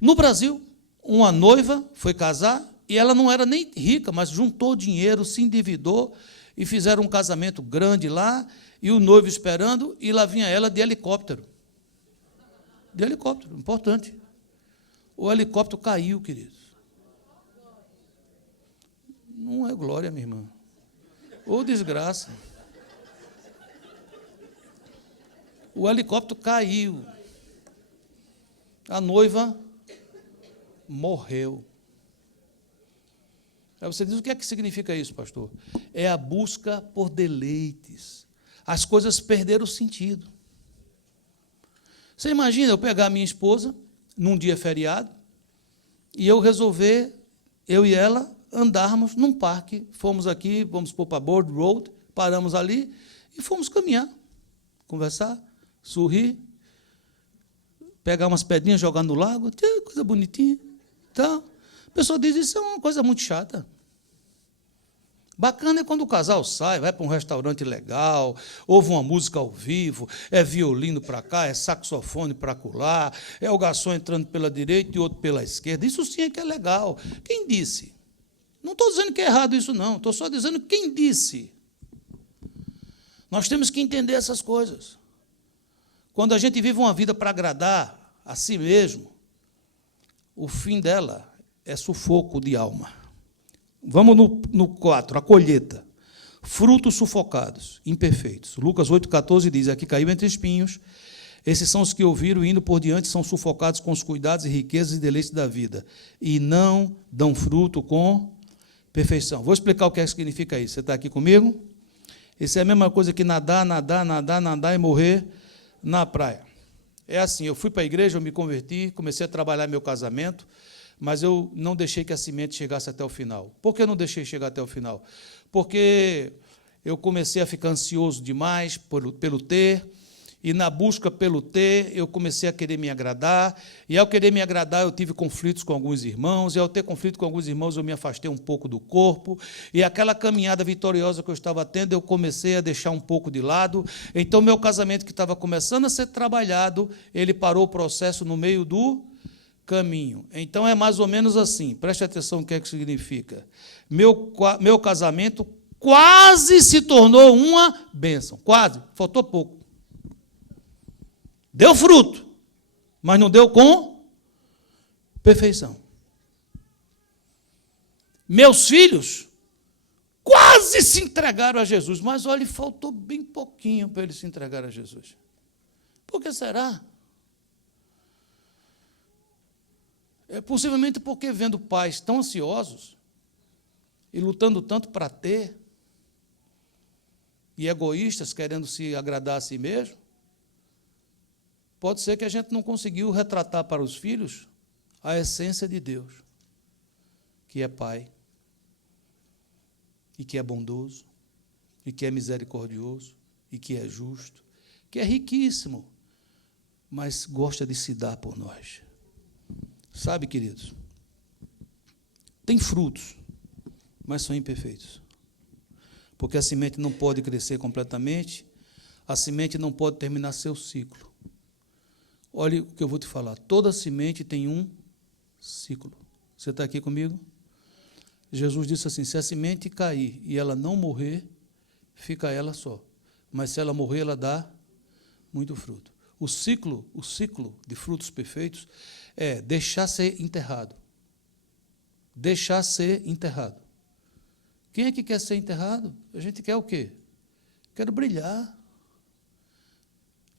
no Brasil, uma noiva foi casar e ela não era nem rica, mas juntou dinheiro, se endividou e fizeram um casamento grande lá, e o noivo esperando, e lá vinha ela de helicóptero. De helicóptero, importante. O helicóptero caiu, queridos. Não é glória, minha irmã. Ou desgraça. O helicóptero caiu. A noiva morreu. Aí você diz, o que é que significa isso, pastor? É a busca por deleites. As coisas perderam o sentido. Você imagina eu pegar a minha esposa, num dia feriado, e eu resolver, eu e ela, andarmos num parque. Fomos aqui, vamos para Board Road, paramos ali e fomos caminhar, conversar, sorrir, pegar umas pedrinhas, jogar no lago, coisa bonitinha. Então, a pessoa diz, isso é uma coisa muito chata. Bacana é quando o casal sai, vai para um restaurante legal, ouve uma música ao vivo, é violino para cá, é saxofone para acolá, é o garçom entrando pela direita e outro pela esquerda. Isso sim é que é legal. Quem disse? Não estou dizendo que é errado isso, não. Estou só dizendo quem disse. Nós temos que entender essas coisas. Quando a gente vive uma vida para agradar a si mesmo, o fim dela é sufoco de alma. Vamos no 4, a colheita. Frutos sufocados, imperfeitos. Lucas 8,14 diz, aqui caiu entre espinhos, esses são os que ouviram e indo por diante são sufocados com os cuidados e riquezas e deleites da vida, e não dão fruto com perfeição. Vou explicar o que significa isso. Você está aqui comigo? Isso é a mesma coisa que nadar e morrer na praia. É assim, eu fui para a igreja, eu me converti, comecei a trabalhar meu casamento, mas eu não deixei que a semente chegasse até o final. Por que eu não deixei chegar até o final? Porque eu comecei a ficar ansioso demais pelo ter, e na busca pelo ter, eu comecei a querer me agradar, e ao querer me agradar, eu tive conflitos com alguns irmãos, e ao ter conflito com alguns irmãos, eu me afastei um pouco do corpo, e aquela caminhada vitoriosa que eu estava tendo, eu comecei a deixar um pouco de lado. Então, meu casamento, que estava começando a ser trabalhado, ele parou o processo no meio do caminho. Então, é mais ou menos assim, preste atenção no que é que significa. Meu casamento quase se tornou uma bênção, quase, faltou pouco. Deu fruto, mas não deu com perfeição. Meus filhos quase se entregaram a Jesus, mas, olha, faltou bem pouquinho para eles se entregarem a Jesus. Por que será? É possivelmente porque, vendo pais tão ansiosos e lutando tanto para ter, e egoístas, querendo se agradar a si mesmo, pode ser que a gente não conseguiu retratar para os filhos a essência de Deus, que é Pai. e que é bondoso, e que é misericordioso, e que é justo, que é riquíssimo, mas gosta de se dar por nós. Sabe, queridos, tem frutos, mas são imperfeitos. Porque a semente não pode crescer completamente, a semente não pode terminar seu ciclo. Olha o que eu vou te falar, toda semente tem um ciclo. Você está aqui comigo? Jesus disse assim, se a semente cair e ela não morrer, fica ela só. Mas se ela morrer, ela dá muito fruto. O ciclo de frutos perfeitos é deixar ser enterrado. Deixar ser enterrado. Quem é que quer ser enterrado? A gente quer o quê? Quero brilhar.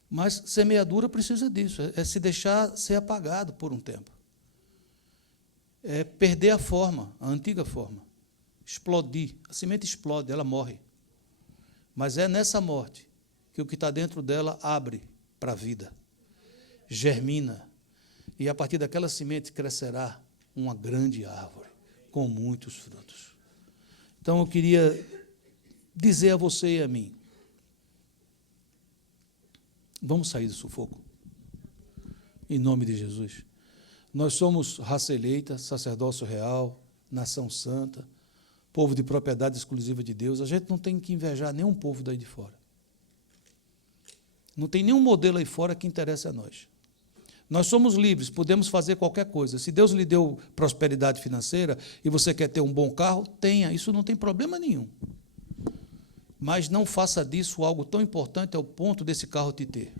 Mas semeadura precisa disso, é se deixar ser apagado por um tempo. É perder a forma, a antiga forma. Explodir. A semente explode, ela morre. Mas é nessa morte que o que está dentro dela abre para a vida, germina, e a partir daquela semente crescerá uma grande árvore, com muitos frutos. Então, eu queria dizer a você e a mim, vamos sair do sufoco, em nome de Jesus. Nós somos raça eleita, sacerdócio real, nação santa, povo de propriedade exclusiva de Deus. A gente não tem que invejar nenhum povo daí de fora. Não tem nenhum modelo aí fora que interesse a nós. Nós somos livres, podemos fazer qualquer coisa. Se Deus lhe deu prosperidade financeira e você quer ter um bom carro, tenha, isso não tem problema nenhum. Mas não faça disso algo tão importante ao ponto desse carro te ter.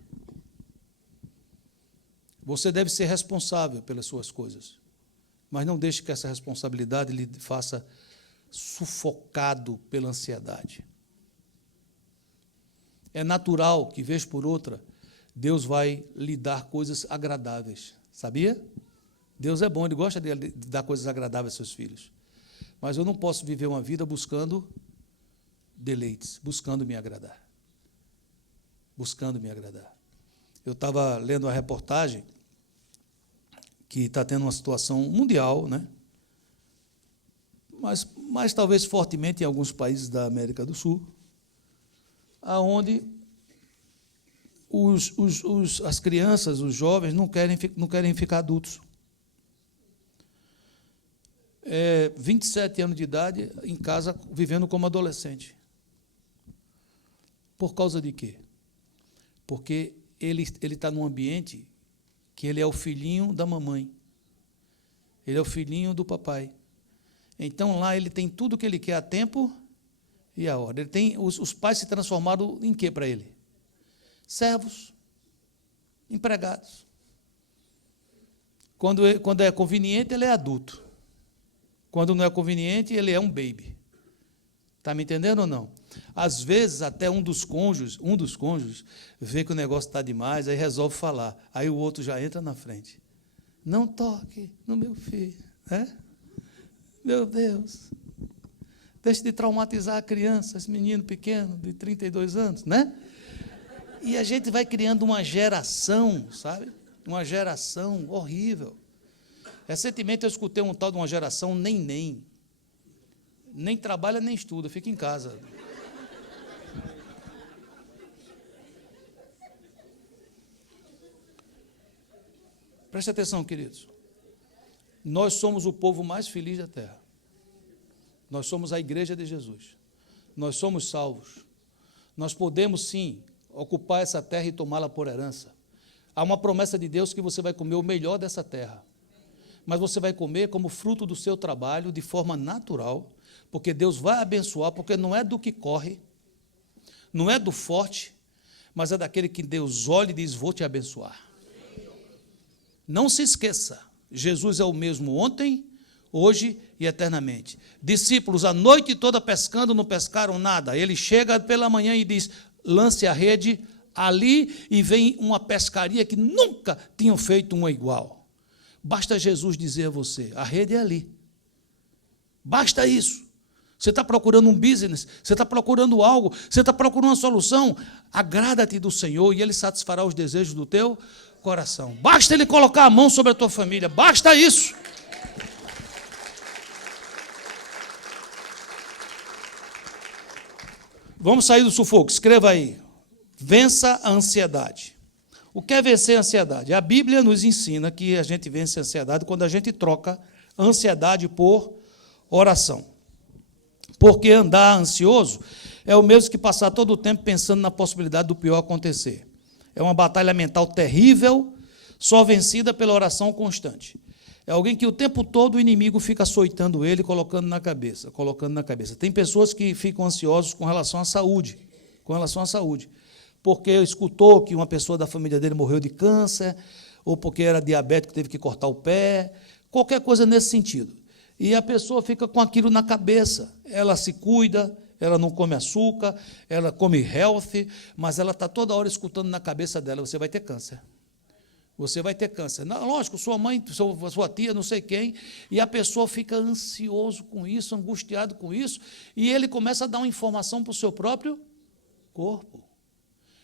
Você deve ser responsável pelas suas coisas, mas não deixe que essa responsabilidade lhe faça sufocado pela ansiedade. É natural que, vez por outra, Deus vai lhe dar coisas agradáveis. Sabia? Deus é bom, Ele gosta de dar coisas agradáveis aos seus filhos. Mas eu não posso viver uma vida buscando deleites, buscando me agradar. Buscando me agradar. Eu estava lendo uma reportagem que está tendo uma situação mundial, né? Mas talvez fortemente em alguns países da América do Sul, aonde as crianças, os jovens, não querem ficar adultos. 27 anos de idade, em casa, vivendo como adolescente. Por causa de quê? Porque ele está num ambiente que ele é o filhinho da mamãe. Ele é o filhinho do papai. Então, lá ele tem tudo o que ele quer a tempo e a hora. Ele tem, os pais se transformaram em quê para ele? Servos, empregados. Quando é conveniente, ele é adulto. Quando não é conveniente, ele é um baby. Está me entendendo ou não? Às vezes, até um dos cônjuges vê que o negócio está demais, aí resolve falar. Aí o outro já entra na frente. Não toque no meu filho. Né? Meu Deus. Deixe de traumatizar a criança, esse menino pequeno, de 32 anos, né? E a gente vai criando uma geração, sabe? Uma geração horrível. Recentemente eu escutei um tal de uma geração nem trabalha nem estuda, fica em casa. Preste atenção, queridos. Nós somos o povo mais feliz da terra. Nós somos a igreja de Jesus. Nós somos salvos. Nós podemos, sim, ocupar essa terra e tomá-la por herança. Há uma promessa de Deus que você vai comer o melhor dessa terra. Mas você vai comer como fruto do seu trabalho, de forma natural, porque Deus vai abençoar, porque não é do que corre, não é do forte, mas é daquele que Deus olha e diz, vou te abençoar. Não se esqueça, Jesus é o mesmo ontem, hoje e eternamente. Discípulos, a noite toda pescando, não pescaram nada. Ele chega pela manhã e diz, lance a rede ali, e vem uma pescaria que nunca tinham feito uma igual. Basta Jesus dizer a você, a rede é ali. Basta isso. Você está procurando um business, você está procurando algo, você está procurando uma solução, agrada-te do Senhor e Ele satisfará os desejos do teu coração. Basta Ele colocar a mão sobre a tua família, basta isso. Vamos sair do sufoco. Escreva aí. Vença a ansiedade. O que é vencer a ansiedade? A Bíblia nos ensina que a gente vence a ansiedade quando a gente troca a ansiedade por oração. Porque andar ansioso é o mesmo que passar todo o tempo pensando na possibilidade do pior acontecer. É uma batalha mental terrível, só vencida pela oração constante. É alguém que o tempo todo o inimigo fica açoitando ele, colocando na cabeça. Tem pessoas que ficam ansiosos com relação à saúde, porque escutou que uma pessoa da família dele morreu de câncer, ou porque era diabético, teve que cortar o pé, qualquer coisa nesse sentido. E a pessoa fica com aquilo na cabeça. Ela se cuida, ela não come açúcar, ela come healthy, mas ela está toda hora escutando na cabeça dela, você vai ter câncer. Você vai ter câncer. Não, lógico, sua mãe, sua tia, não sei quem, e a pessoa fica ansioso com isso, angustiado com isso, e ele começa a dar uma informação para o seu próprio corpo.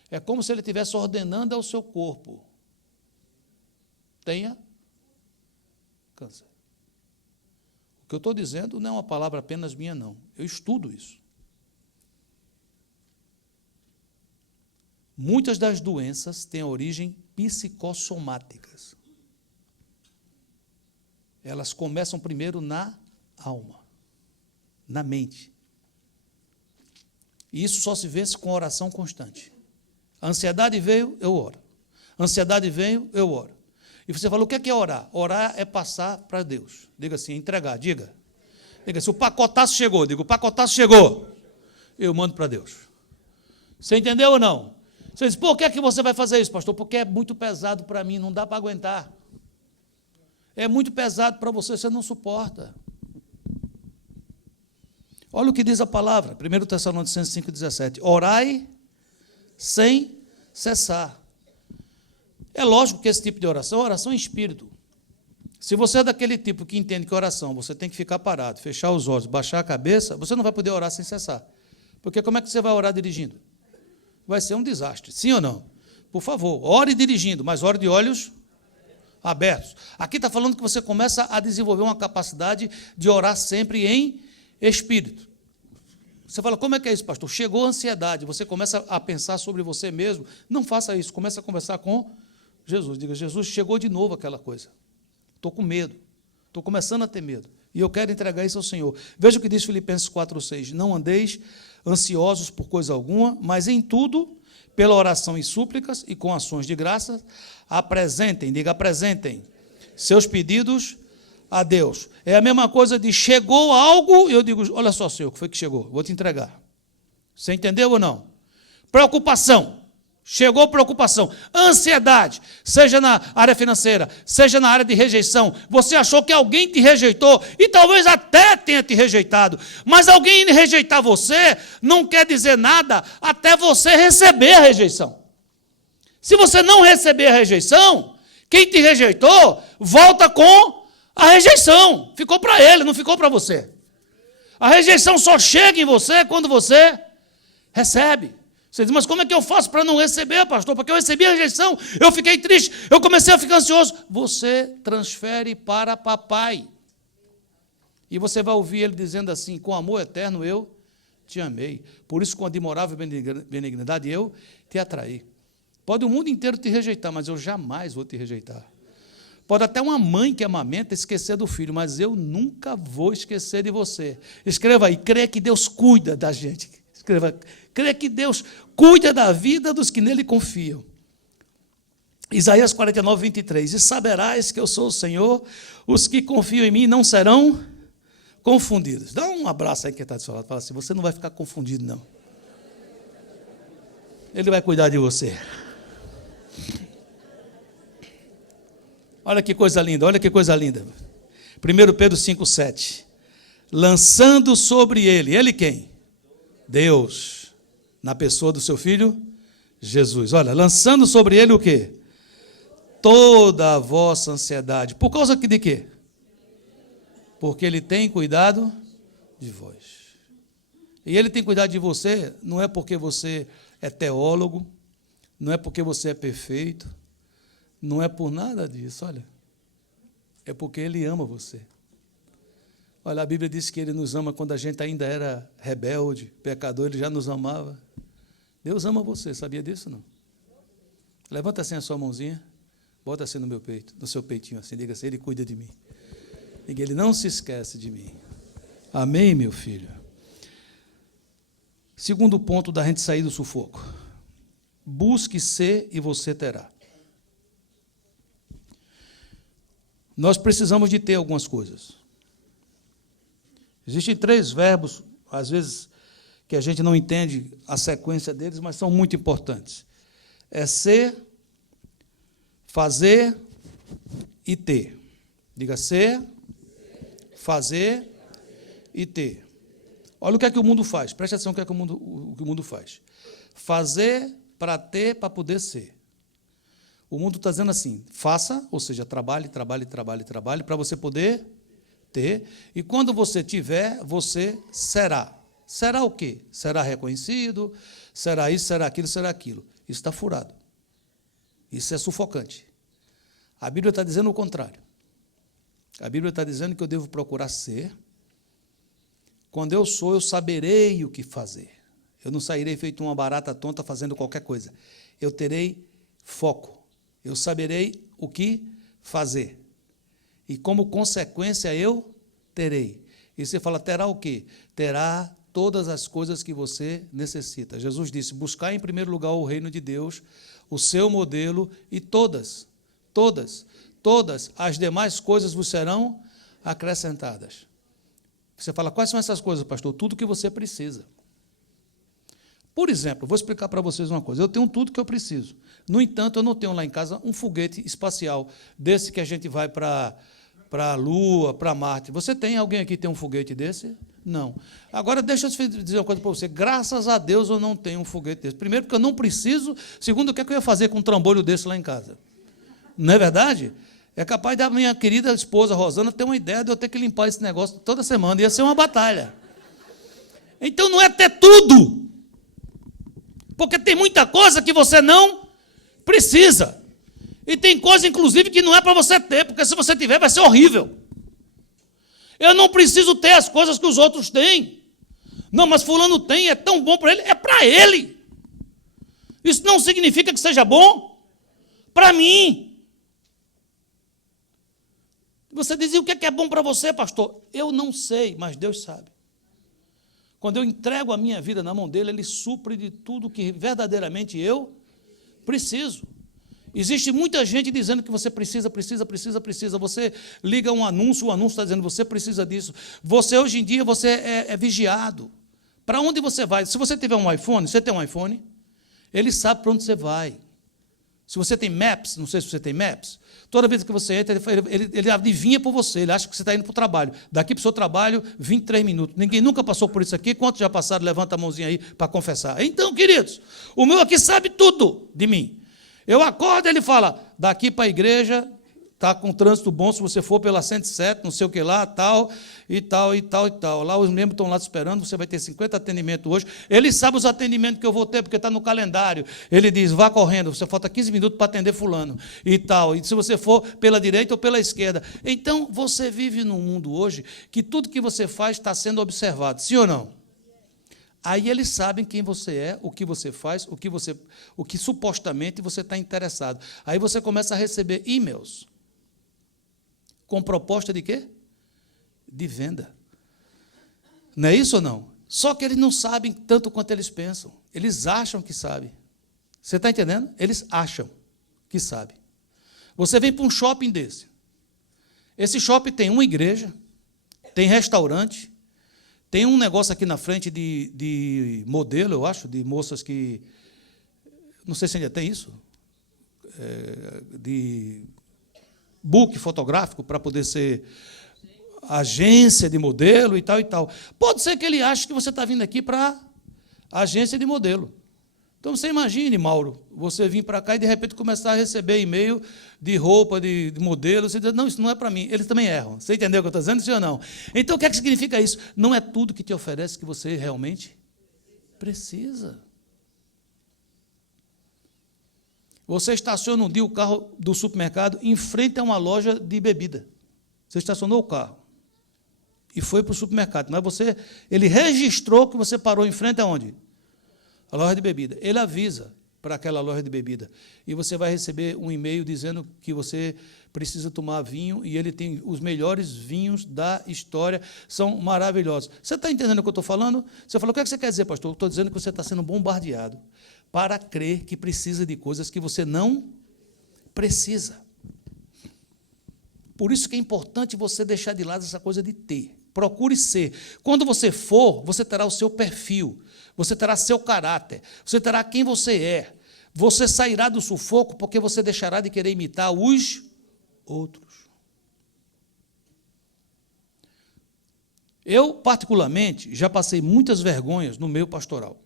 É como se ele estivesse ordenando ao seu corpo: tenha câncer. O que eu estou dizendo não é uma palavra apenas minha, não. Eu estudo isso. Muitas das doenças têm origem psicossomáticas. Elas começam primeiro na alma, na mente. E isso só se vence com oração constante. A ansiedade veio, eu oro. A ansiedade veio, eu oro. E você fala, o que é orar? Orar é passar para Deus. Diga assim, entregar, diga. Diga, se o pacotaço chegou, diga, o pacotaço chegou, eu mando para Deus. Você entendeu ou não? Você diz, por que é que você vai fazer isso, pastor? Porque é muito pesado para mim, não dá para aguentar. É muito pesado para você, você não suporta. Olha o que diz a palavra, 1 Tessalonicenses 5,17. Orai sem cessar. É lógico que esse tipo de oração é oração em espírito. Se você é daquele tipo que entende que oração, você tem que ficar parado, fechar os olhos, baixar a cabeça, você não vai poder orar sem cessar. Porque como é que você vai orar dirigindo? Vai ser um desastre, sim ou não? Por favor, ore dirigindo, mas ore de olhos abertos. Aqui está falando que você começa a desenvolver uma capacidade de orar sempre em espírito. Você fala, como é que é isso, pastor? Chegou a ansiedade, você começa a pensar sobre você mesmo. Não faça isso, começa a conversar com Jesus. Diga, Jesus, chegou de novo aquela coisa. Estou com medo, estou começando a ter medo. E eu quero entregar isso ao Senhor. Veja o que diz Filipenses 4,6. Não andeis ansiosos por coisa alguma, mas em tudo, pela oração e súplicas e com ações de graça, apresentem seus pedidos a Deus. É a mesma coisa de chegou algo, e eu digo, olha só, Senhor, o que foi que chegou? Vou te entregar. Você entendeu ou não? Preocupação. Chegou preocupação, ansiedade, seja na área financeira, seja na área de rejeição. Você achou que alguém te rejeitou e talvez até tenha te rejeitado, mas alguém rejeitar você não quer dizer nada até você receber a rejeição. Se você não receber a rejeição, quem te rejeitou volta com a rejeição. Ficou para ele, não ficou para você. A rejeição só chega em você quando você recebe. Você diz, mas como é que eu faço para não receber, pastor? Porque eu recebi a rejeição, eu fiquei triste, eu comecei a ficar ansioso. Você transfere para papai. E você vai ouvir ele dizendo assim, com amor eterno eu te amei. Por isso, com admirável benignidade eu te atraí. Pode o mundo inteiro te rejeitar, mas eu jamais vou te rejeitar. Pode até uma mãe que amamenta esquecer do filho, mas eu nunca vou esquecer de você. Escreva aí, crê que Deus cuida da gente. Escreva, crê que Deus cuida da vida dos que nele confiam. Isaías 49, 23. E saberás que eu sou o Senhor, os que confiam em mim não serão confundidos. Dá um abraço aí que está do seu lado. Fala assim, você não vai ficar confundido, não. Ele vai cuidar de você. Olha que coisa linda, olha que coisa linda. 1 Pedro 5, 7. Lançando sobre ele quem? Deus, na pessoa do seu Filho, Jesus. Olha, lançando sobre ele o quê? Toda a vossa ansiedade. Por causa de quê? Porque ele tem cuidado de vós. E ele tem cuidado de você, não é porque você é teólogo, não é porque você é perfeito, não é por nada disso, olha. É porque ele ama você. Olha, a Bíblia diz que Ele nos ama quando a gente ainda era rebelde, pecador, Ele já nos amava. Deus ama você, sabia disso, não? Levanta assim a sua mãozinha, bota assim no meu peito, no seu peitinho assim, diga assim, Ele cuida de mim. Diga, Ele não se esquece de mim. Amém, meu filho? Segundo ponto da gente sair do sufoco. Busque ser e você terá. Nós precisamos de ter algumas coisas. Existem 3 verbos, às vezes, que a gente não entende a sequência deles, mas são muito importantes. É ser, fazer e ter. Diga ser, fazer e ter. Olha o que é que o mundo faz. Preste atenção no que é que o mundo faz. Fazer para ter, para poder ser. O mundo está dizendo assim, faça, ou seja, trabalhe, trabalhe, trabalhe, trabalhe, para você poder ter. E quando você tiver, você será. Será o quê? Será reconhecido, será isso, será aquilo, será aquilo. Isso está furado. Isso é sufocante. A Bíblia está dizendo o contrário. A Bíblia está dizendo que eu devo procurar ser. Quando eu sou, eu saberei o que fazer. Eu não sairei feito uma barata tonta fazendo qualquer coisa. Eu terei foco. Eu saberei o que fazer. E como consequência eu terei. E você fala, terá o quê? Terá todas as coisas que você necessita. Jesus disse, buscar em primeiro lugar o reino de Deus, o seu modelo, e todas as demais coisas vos serão acrescentadas. Você fala, quais são essas coisas, pastor? Tudo que você precisa. Por exemplo, vou explicar para vocês uma coisa. Eu tenho tudo que eu preciso. No entanto, eu não tenho lá em casa um foguete espacial, desse que a gente vai para a Lua, para Marte. Você tem? Alguém aqui tem um foguete desse? Não. Agora, deixa eu dizer uma coisa para você. Graças a Deus eu não tenho um foguete desse. Primeiro, porque eu não preciso. Segundo, o que é que eu ia fazer com um trambolho desse lá em casa? Não é verdade? É capaz da minha querida esposa, Rosana, ter uma ideia de eu ter que limpar esse negócio toda semana. Ia ser uma batalha. Então, não é ter tudo. Porque tem muita coisa que você não precisa. E tem coisa, inclusive, que não é para você ter, porque se você tiver, vai ser horrível. Eu não preciso ter as coisas que os outros têm. Não, mas fulano tem, é tão bom para ele. É para ele. Isso não significa que seja bom para mim. Você dizia, o que é bom para você, pastor? Eu não sei, mas Deus sabe. Quando eu entrego a minha vida na mão dele, ele supre de tudo que verdadeiramente eu preciso. Existe muita gente dizendo que você precisa. Você liga um anúncio, o anúncio está dizendo você precisa disso. Você, hoje em dia, você é vigiado. Para onde você vai? Se você tiver um iPhone, você tem um iPhone, ele sabe para onde você vai. Se você tem Maps, não sei se você tem Maps, toda vez que você entra, ele adivinha por você, ele acha que você está indo para o trabalho. Daqui para o seu trabalho, 23 minutos. Ninguém nunca passou por isso aqui. Quantos já passaram? Levanta a mãozinha aí para confessar. Então, queridos, o meu aqui sabe tudo de mim. Eu acordo, ele fala, daqui para a igreja, está com trânsito bom, se você for pela 107, não sei o que lá, tal. Lá os membros estão lá te esperando, você vai ter 50 atendimentos hoje. Ele sabe os atendimentos que eu vou ter, porque está no calendário. Ele diz, vá correndo, você falta 15 minutos para atender fulano e tal. E se você for pela direita ou pela esquerda. Então, você vive num mundo hoje que tudo que você faz está sendo observado, sim ou não? Aí eles sabem quem você é, o que você faz, o que supostamente você está interessado. Aí você começa a receber e-mails com proposta de quê? De venda. Não é isso ou não? Só que eles não sabem tanto quanto eles pensam. Eles acham que sabem. Você está entendendo? Eles acham que sabem. Você vem para um shopping desse. Esse shopping tem uma igreja, tem restaurante, tem um negócio aqui na frente de modelo, eu acho, de moças que... Não sei se ainda tem isso. De book fotográfico para poder ser agência de modelo e tal e tal. Pode ser que ele ache que você está vindo aqui para agência de modelo. Então, você imagine, Mauro, você vir para cá e, de repente, começar a receber e-mail de roupa, de modelo. Você diz, não, isso não é para mim. Eles também erram. Você entendeu o que eu estou dizendo, sim ou não? Então, o que é que significa isso? Não é tudo que te oferece que você realmente precisa. Você estaciona um dia o carro do supermercado em frente a uma loja de bebida. Você estacionou o carro. e foi para o supermercado. Mas ele registrou que você parou em frente aonde? A loja de bebida. Ele avisa para aquela loja de bebida. E você vai receber um e-mail dizendo que você precisa tomar vinho, e ele tem os melhores vinhos da história, são maravilhosos. Você está entendendo o que eu estou falando? Você falou, o que é que você quer dizer, pastor? Eu estou dizendo que você está sendo bombardeado para crer que precisa de coisas que você não precisa. Por isso que é importante você deixar de lado essa coisa de ter. Procure ser. Quando você for, você terá o seu perfil, você terá seu caráter, você terá quem você é. Você sairá do sufoco porque você deixará de querer imitar os outros. Eu, particularmente, já passei muitas vergonhas no meio pastoral.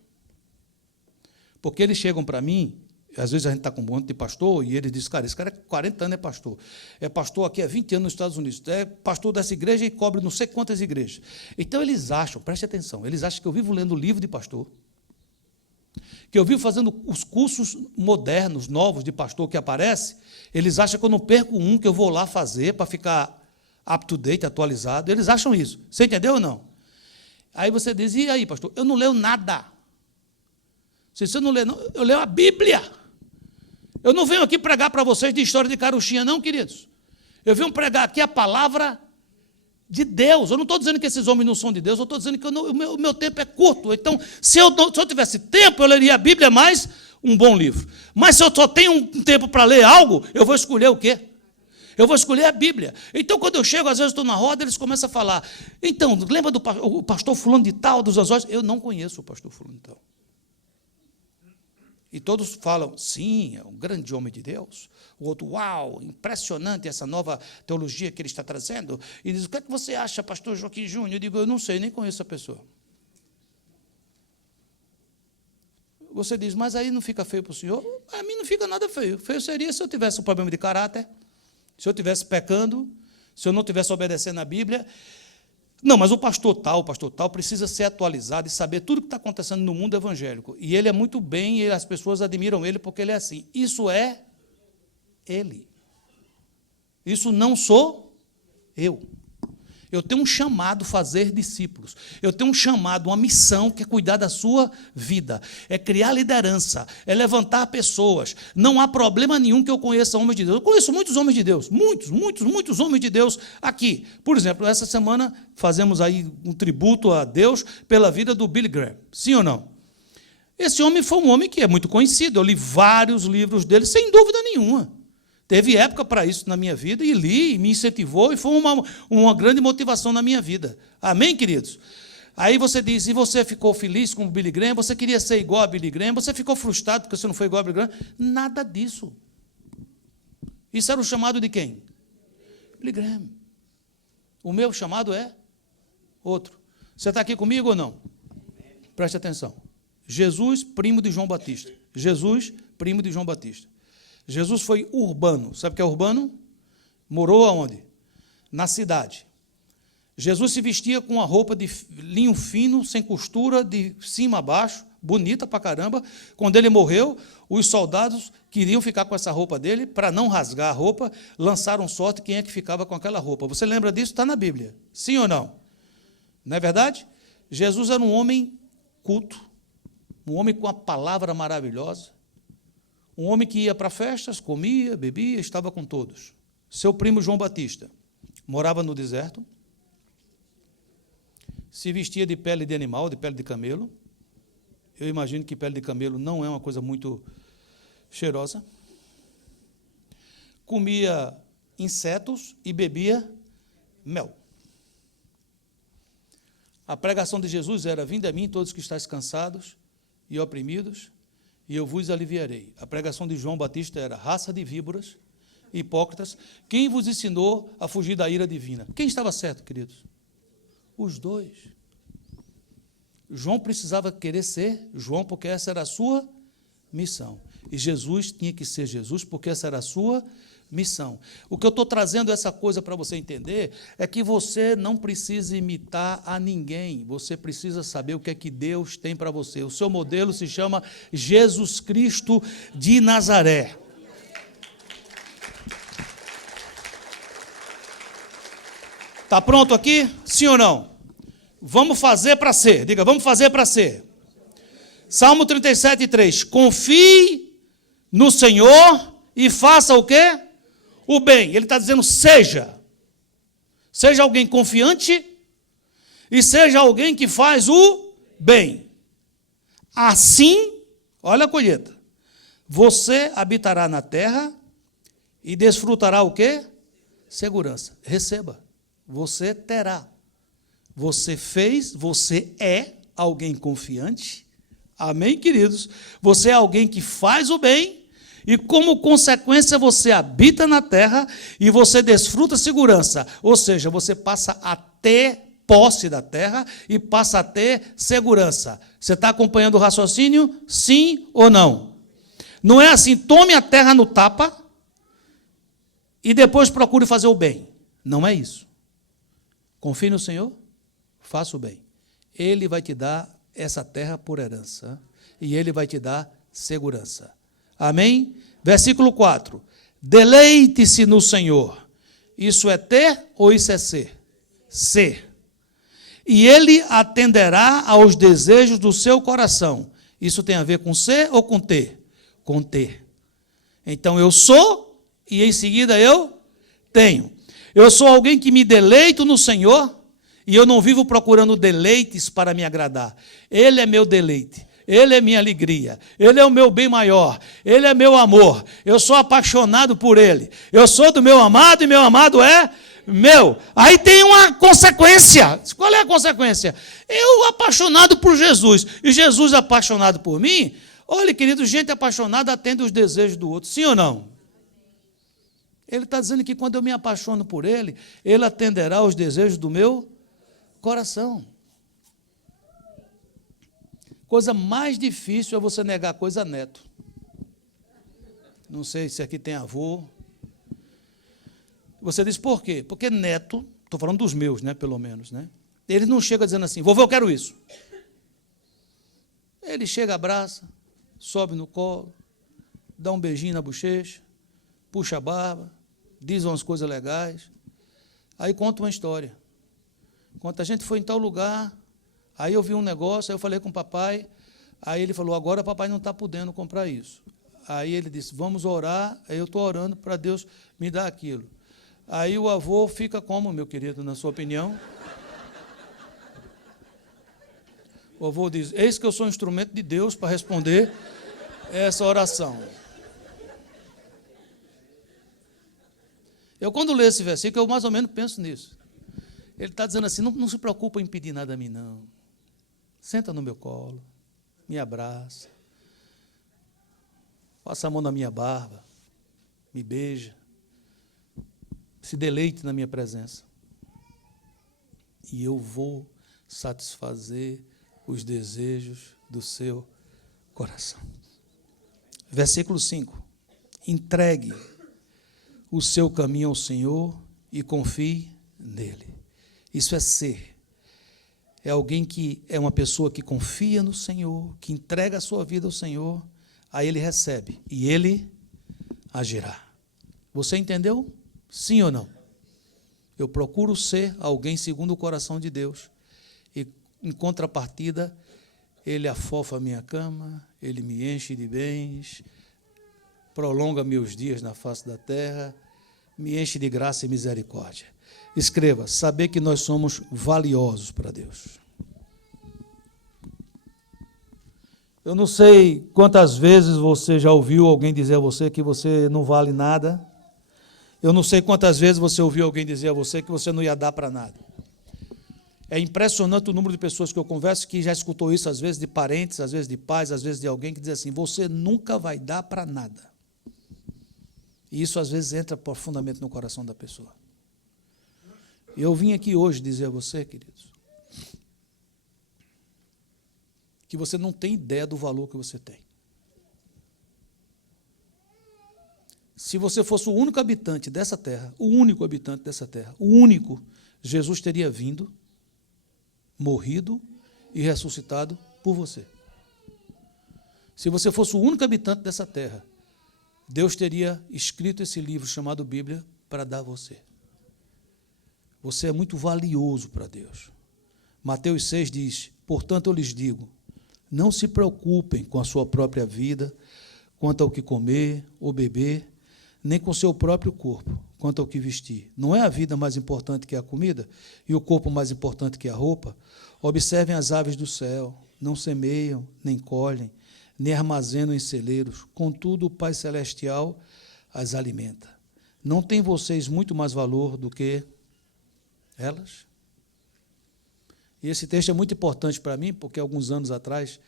Porque eles chegam para mim, às vezes a gente está com um monte de pastor, e eles dizem, cara, esse cara é 40 anos é pastor aqui há 20 anos nos Estados Unidos, é pastor dessa igreja e cobre não sei quantas igrejas. Então eles acham, preste atenção, eles acham que eu vivo lendo livro de pastor, que eu vivo fazendo os cursos modernos, novos de pastor que aparece, eles acham que eu não perco um que eu vou lá fazer para ficar up to date, atualizado. Eles acham isso. Você entendeu ou não? Aí você diz, e aí, pastor? Eu não leio nada. Se você não lê, não, eu leio a Bíblia. Eu não venho aqui pregar para vocês de história de carochinha, não, queridos. Eu venho pregar aqui a palavra de Deus. Eu não estou dizendo que esses homens não são de Deus, eu estou dizendo que o meu tempo é curto. Então, se eu tivesse tempo, eu leria a Bíblia mais um bom livro. Mas se eu só tenho um tempo para ler algo, eu vou escolher o quê? Eu vou escolher a Bíblia. Então, quando eu chego, às vezes estou na roda, eles começam a falar, então, lembra do pastor fulano de tal, dos Azores? Eu não conheço o pastor fulano de tal. E todos falam, sim, é um grande homem de Deus. O outro, uau, impressionante essa nova teologia que ele está trazendo. E diz, o que é que você acha, pastor Joaquim Júnior? Eu digo, eu não sei, nem conheço a pessoa. Você diz, mas aí não fica feio para o senhor? A mim não fica nada feio. Feio seria se eu tivesse um problema de caráter, se eu estivesse pecando, se eu não estivesse obedecendo a Bíblia. Não, mas o pastor tal precisa ser atualizado e saber tudo o que está acontecendo no mundo evangélico. E ele é muito bem, e as pessoas admiram ele porque ele é assim. Isso é ele. Isso não sou eu. Eu tenho um chamado fazer discípulos. Eu tenho um chamado, uma missão que é cuidar da sua vida. É criar liderança, é levantar pessoas. Não há problema nenhum que eu conheça homens de Deus. Eu conheço muitos homens de Deus, muitos homens de Deus aqui. Por exemplo, essa semana fazemos aí um tributo a Deus pela vida do Billy Graham. Sim ou não? Esse homem foi um homem que é muito conhecido. Eu li vários livros dele, sem dúvida nenhuma. Teve época para isso na minha vida, e li, e me incentivou, e foi uma grande motivação na minha vida. Amém, queridos? Aí você diz, e você ficou feliz com o Billy Graham? Você queria ser igual a Billy Graham? Você ficou frustrado porque você não foi igual a Billy Graham? Nada disso. Isso era o chamado de quem? Billy Graham. O meu chamado é outro. Você está aqui comigo ou não? Preste atenção. Jesus, primo de João Batista. Jesus, primo de João Batista. Jesus foi urbano. Sabe o que é urbano? Morou aonde? Na cidade. Jesus se vestia com uma roupa de linho fino, sem costura, de cima a baixo, bonita pra caramba. Quando ele morreu, os soldados queriam ficar com essa roupa dele, para não rasgar a roupa, lançaram sorte quem é que ficava com aquela roupa. Você lembra disso? Está na Bíblia. Sim ou não? Não é verdade? Jesus era um homem culto, um homem com a palavra maravilhosa, um homem que ia para festas, comia, bebia, estava com todos. Seu primo João Batista morava no deserto, se vestia de pele de animal, de pele de camelo. Eu imagino que pele de camelo não é uma coisa muito cheirosa. Comia insetos e bebia mel. A pregação de Jesus era, vinde a mim todos que estáis cansados e oprimidos, e eu vos aliviarei. A pregação de João Batista era, raça de víboras, hipócritas, quem vos ensinou a fugir da ira divina? Quem estava certo, queridos? Os dois. João precisava querer ser João, porque essa era a sua missão. E Jesus tinha que ser Jesus, porque essa era a sua missão. O que eu estou trazendo essa coisa para você entender é que você não precisa imitar a ninguém, você precisa saber o que é que Deus tem para você. O seu modelo se chama Jesus Cristo de Nazaré. Está pronto aqui? Sim ou não? Vamos fazer para ser. Diga, vamos fazer para ser. Salmo 37:3. Confie no Senhor e faça o quê? O bem. Ele está dizendo, seja. Seja alguém confiante e seja alguém que faz o bem. Assim, olha a colheita. Você habitará na terra e desfrutará o quê? Segurança. Receba. Você terá. Você fez, você é alguém confiante. Amém, queridos? Você é alguém que faz o bem e, como consequência, você habita na terra e você desfruta segurança. Ou seja, você passa a ter posse da terra e passa a ter segurança. Você está acompanhando o raciocínio? Sim ou não? Não é assim, tome a terra no tapa e depois procure fazer o bem. Não é isso. Confie no Senhor, faça o bem. Ele vai te dar essa terra por herança e Ele vai te dar segurança. Amém? Versículo 4. Deleite-se no Senhor. Isso é ter ou isso é ser? Ser. E Ele atenderá aos desejos do seu coração. Isso tem a ver com ser ou com ter? Com ter. Então eu sou e em seguida eu tenho. Eu sou alguém que me deleito no Senhor e eu não vivo procurando deleites para me agradar. Ele é meu deleite, Ele é minha alegria, Ele é o meu bem maior, Ele é meu amor. Eu sou apaixonado por Ele. Eu sou do meu amado e meu amado é meu. Aí tem uma consequência. Qual é a consequência? Eu apaixonado por Jesus e Jesus apaixonado por mim. Olha, querido, gente apaixonada atende os desejos do outro. Sim ou não? Ele está dizendo que quando eu me apaixono por Ele, Ele atenderá aos desejos do meu coração. Coisa mais difícil é você negar coisa a neto. Não sei se aqui tem avô. Você diz por quê? Porque neto, estou falando dos meus, né, pelo menos, né? Ele não chega dizendo assim, vovô, eu quero isso. Ele chega, abraça, sobe no colo, dá um beijinho na bochecha, puxa a barba, diz umas coisas legais, aí conta uma história. Quando a gente foi em tal lugar, aí eu vi um negócio, aí eu falei com o papai, aí ele falou, agora o papai não está podendo comprar isso. Aí ele disse, vamos orar, aí eu estou orando para Deus me dar aquilo. Aí o avô fica como, meu querido, na sua opinião? O avô diz, eis que eu sou um instrumento de Deus para responder essa oração. Eu, quando leio esse versículo, eu mais ou menos penso nisso. Ele está dizendo assim, não se preocupa em pedir nada a mim, não. Senta no meu colo, me abraça, passa a mão na minha barba, me beija, se deleite na minha presença. E eu vou satisfazer os desejos do seu coração. Versículo 5. Entregue o seu caminho ao Senhor e confie nele. Isso é ser. É alguém que é uma pessoa que confia no Senhor, que entrega a sua vida ao Senhor, aí ele recebe e ele agirá. Você entendeu? Sim ou não? Eu procuro ser alguém segundo o coração de Deus e, em contrapartida, Ele afofa a minha cama, Ele me enche de bens, prolonga meus dias na face da terra, me enche de graça e misericórdia. Escreva, saber que nós somos valiosos para Deus. Eu não sei quantas vezes você já ouviu alguém dizer a você que você não vale nada. Eu não sei quantas vezes você ouviu alguém dizer a você que você não ia dar para nada. É impressionante o número de pessoas que eu converso que já escutou isso, às vezes de parentes, às vezes de pais, às vezes de alguém que diz assim, você nunca vai dar para nada. E isso às vezes entra profundamente no coração da pessoa. E eu vim aqui hoje dizer a você, queridos, que você não tem ideia do valor que você tem. Se você fosse o único habitante dessa terra, o único habitante dessa terra, o único, Jesus teria vindo, morrido e ressuscitado por você. Se você fosse o único habitante dessa terra, Deus teria escrito esse livro chamado Bíblia para dar a você. Você é muito valioso para Deus. Mateus 6 diz: portanto, eu lhes digo, não se preocupem com a sua própria vida, quanto ao que comer ou beber, nem com o seu próprio corpo, quanto ao que vestir. Não é a vida mais importante que a comida e o corpo mais importante que a roupa? Observem as aves do céu, não semeiam, nem colhem, nem armazenam em celeiros, contudo o Pai Celestial as alimenta. Não têm vocês muito mais valor do que elas? E esse texto é muito importante para mim, porque alguns anos atrás,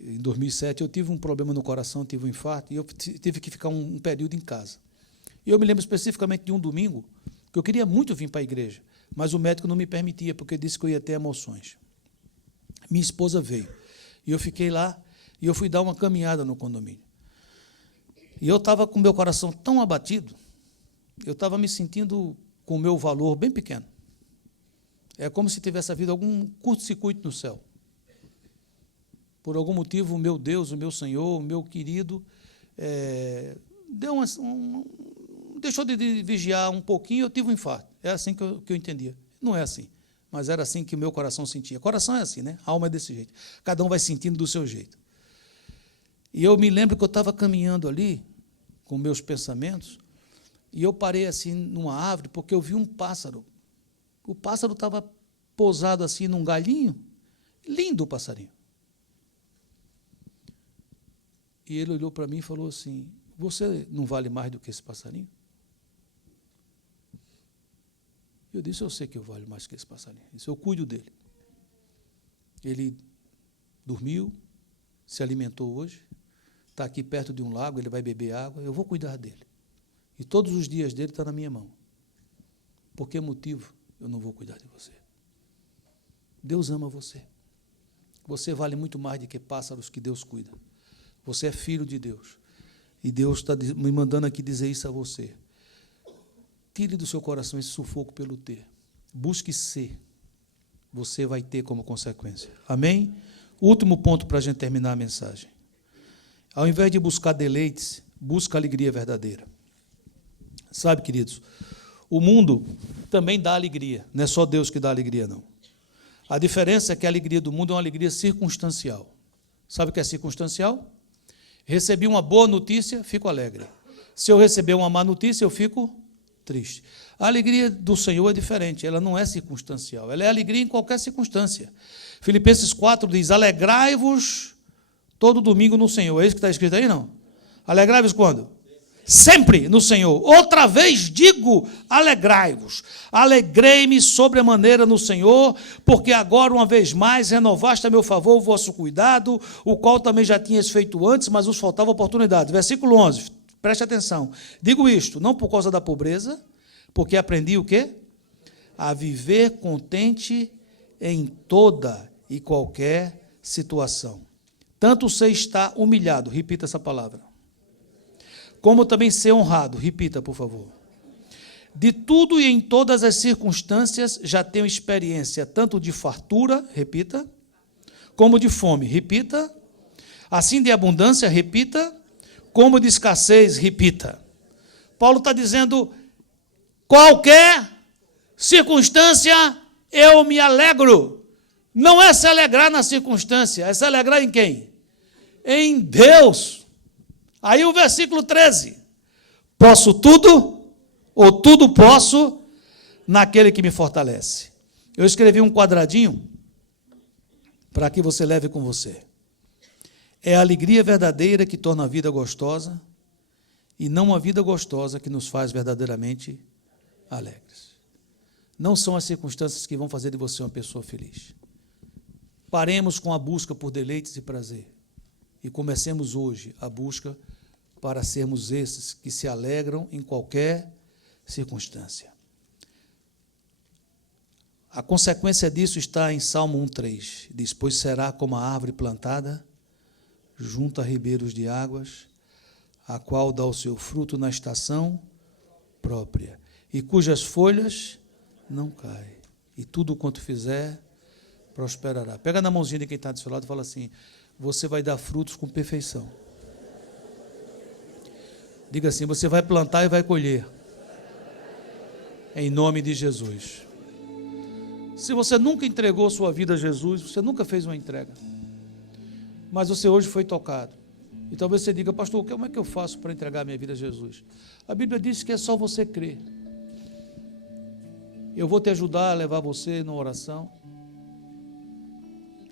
em 2007, eu tive um problema no coração, tive um infarto, e eu tive que ficar um período em casa. E eu me lembro especificamente de um domingo, que eu queria muito vir para a igreja, mas o médico não me permitia, porque disse que eu ia ter emoções. Minha esposa veio, e eu fiquei lá, e eu fui dar uma caminhada no condomínio. E eu estava com o meu coração tão abatido, eu estava me sentindo com o meu valor bem pequeno. É como se tivesse havido algum curto-circuito no céu. Por algum motivo, o meu Deus, o meu Senhor, o meu querido, deixou de vigiar um pouquinho, eu tive um infarto. É assim que eu entendia. Não é assim, mas era assim que o meu coração sentia. Coração é assim, né? A alma é desse jeito. Cada um vai sentindo do seu jeito. E eu me lembro que eu estava caminhando ali, com meus pensamentos, e eu parei assim numa árvore, porque eu vi um pássaro. O pássaro estava pousado assim num galhinho, lindo o passarinho. E ele olhou para mim e falou assim: você não vale mais do que esse passarinho? Eu disse: eu sei que eu valho mais que esse passarinho. Eu disse: eu cuido dele. Ele dormiu, se alimentou hoje, está aqui perto de um lago, ele vai beber água, eu vou cuidar dele. E todos os dias dele está na minha mão. Por que motivo eu não vou cuidar de você? Deus ama você. Você vale muito mais do que pássaros que Deus cuida. Você é filho de Deus. E Deus está me mandando aqui dizer isso a você. Tire do seu coração esse sufoco pelo ter. Busque ser. Você vai ter como consequência. Amém? Último ponto para a gente terminar a mensagem. Ao invés de buscar deleites, busca alegria verdadeira. Sabe, queridos, o mundo também dá alegria. Não é só Deus que dá alegria, não. A diferença é que a alegria do mundo é uma alegria circunstancial. Sabe o que é circunstancial? Recebi uma boa notícia, fico alegre. Se eu receber uma má notícia, eu fico triste. A alegria do Senhor é diferente, ela não é circunstancial, ela é alegria em qualquer circunstância. Filipenses 4 diz: alegrai-vos todo domingo no Senhor. É isso que está escrito aí, não? Alegrai-vos quando? Sempre no Senhor. Outra vez digo, alegrai-vos. Alegrei-me sobremaneira no Senhor, porque agora, uma vez mais, renovaste a meu favor o vosso cuidado, o qual também já tinhas feito antes, mas vos faltava oportunidade. Versículo 11, preste atenção. Digo isto, não por causa da pobreza, porque aprendi o quê? A viver contente em toda e qualquer situação. Tanto sei estar humilhado, repita essa palavra, como também ser honrado. Repita, por favor. De tudo e em todas as circunstâncias já tenho experiência, tanto de fartura, repita, como de fome, repita, assim de abundância, repita, como de escassez, repita. Paulo está dizendo: qualquer circunstância eu me alegro. Não é se alegrar na circunstância, é se alegrar em quem? Em Deus. Aí o versículo 13, posso tudo, ou tudo posso, naquele que me fortalece. Eu escrevi um quadradinho, para que você leve com você. É a alegria verdadeira que torna a vida gostosa, e não a vida gostosa que nos faz verdadeiramente alegres. Não são as circunstâncias que vão fazer de você uma pessoa feliz. Paremos com a busca por deleites e prazer, e comecemos hoje a busca para sermos esses que se alegram em qualquer circunstância. A consequência disso está em Salmo 1:3. Diz: pois será como a árvore plantada junto a ribeiros de águas, a qual dá o seu fruto na estação própria, e cujas folhas não caem, e tudo quanto fizer prosperará. Pega na mãozinha de quem está do seu lado e fala assim: você vai dar frutos com perfeição. Diga assim: você vai plantar e vai colher. Em nome de Jesus. Se você nunca entregou sua vida a Jesus, você nunca fez uma entrega, mas você hoje foi tocado, e talvez você diga: pastor, como é que eu faço para entregar minha vida a Jesus? A Bíblia diz que é só você crer. Eu vou te ajudar a levar você numa oração,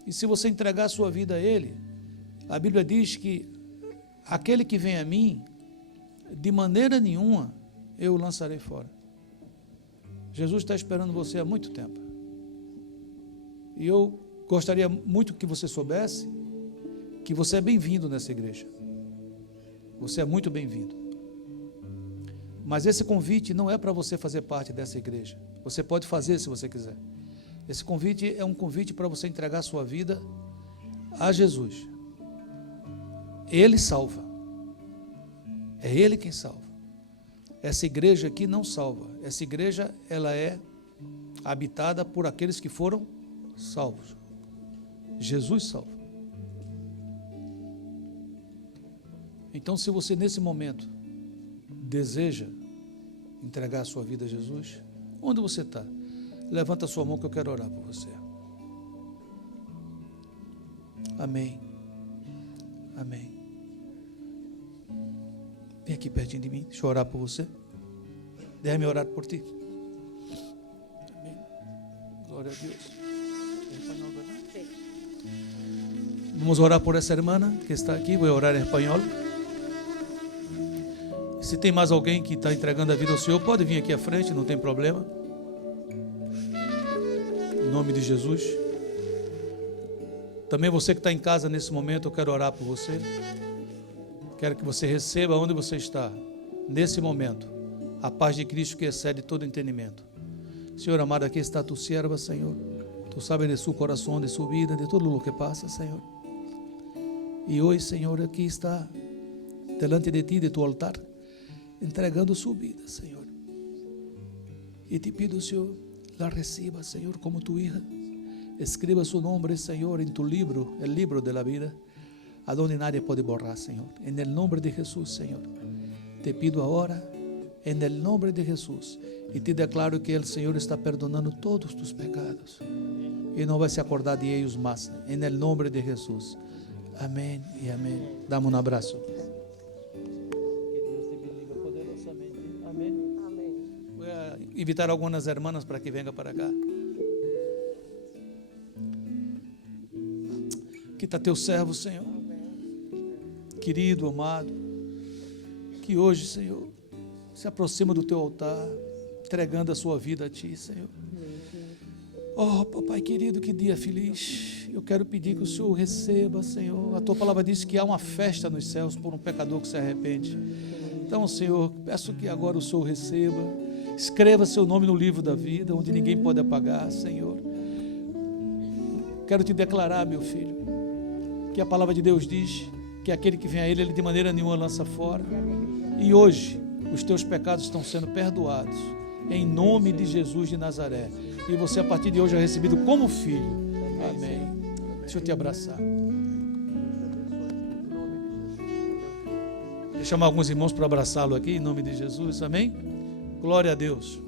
e se você entregar a sua vida a Ele, a Bíblia diz que aquele que vem a mim, de maneira nenhuma eu o lançarei fora. Jesus está esperando você há muito tempo. E eu gostaria muito que você soubesse que você é bem-vindo nessa igreja. Você é muito bem-vindo. Mas esse convite não é para você fazer parte dessa igreja. Você pode fazer se você quiser. Esse convite é um convite para você entregar a sua vida a Jesus. Ele salva. É Ele quem salva. Essa igreja aqui não salva. Essa igreja, ela é habitada por aqueles que foram salvos. Jesus salva. Então, se você nesse momento deseja entregar a sua vida a Jesus, onde você está? Levanta a sua mão que eu quero orar por você. Amém. Amém. Vem aqui pertinho de mim, deixa eu orar por você. Deixa-me orar por ti. Amém. Glória a Deus. Vamos orar por essa irmã que está aqui. Vou orar em espanhol. Se tem mais alguém que está entregando a vida ao Senhor, pode vir aqui à frente, não tem problema. Em nome de Jesus. Também você que está em casa nesse momento, eu quero orar por você. Quero que você receba onde você está, nesse momento, a paz de Cristo que excede todo entendimento. Senhor amado, aqui está tu sierva, Senhor. Tu sabes de su coração, de sua vida, de tudo o que passa, Senhor. E hoje, Senhor, aqui está, delante de ti, de tu altar, entregando sua vida, Senhor. E te pido, Senhor, la reciba, Senhor, como tu hija. Escriba su nombre, Senhor, en tu libro, el libro de la vida, a donde nadie puede borrar, Señor. En el nombre de Jesús, Señor. Te pido ahora, en el nombre de Jesús, y te declaro que el Señor está perdonando todos tus pecados. Y no va a se acordar de ellos más. En el nombre de Jesús. Amén y amén. Dame un abrazo. Que Dios te bendiga poderosamente. Amén. Amén. Voy a invitar a algunas hermanas para que vengan para acá. Aqui está teu servo, Senhor. Querido, amado, que hoje, Senhor, se aproxima do teu altar, entregando a sua vida a ti, Senhor. Oh, papai querido, que dia feliz. Eu quero pedir que o Senhor receba, Senhor. A tua palavra diz que há uma festa nos céus por um pecador que se arrepende. Então, Senhor, peço que agora o Senhor receba. Escreva seu nome no livro da vida, onde ninguém pode apagar, Senhor. Quero te declarar, meu filho, que a palavra de Deus diz que aquele que vem a Ele, Ele de maneira nenhuma lança fora. E hoje, os teus pecados estão sendo perdoados, em nome de Jesus de Nazaré. E você, a partir de hoje, é recebido como filho. Amém. Deixa eu te abraçar. Deixa eu chamar alguns irmãos para abraçá-lo aqui, em nome de Jesus. Amém. Glória a Deus.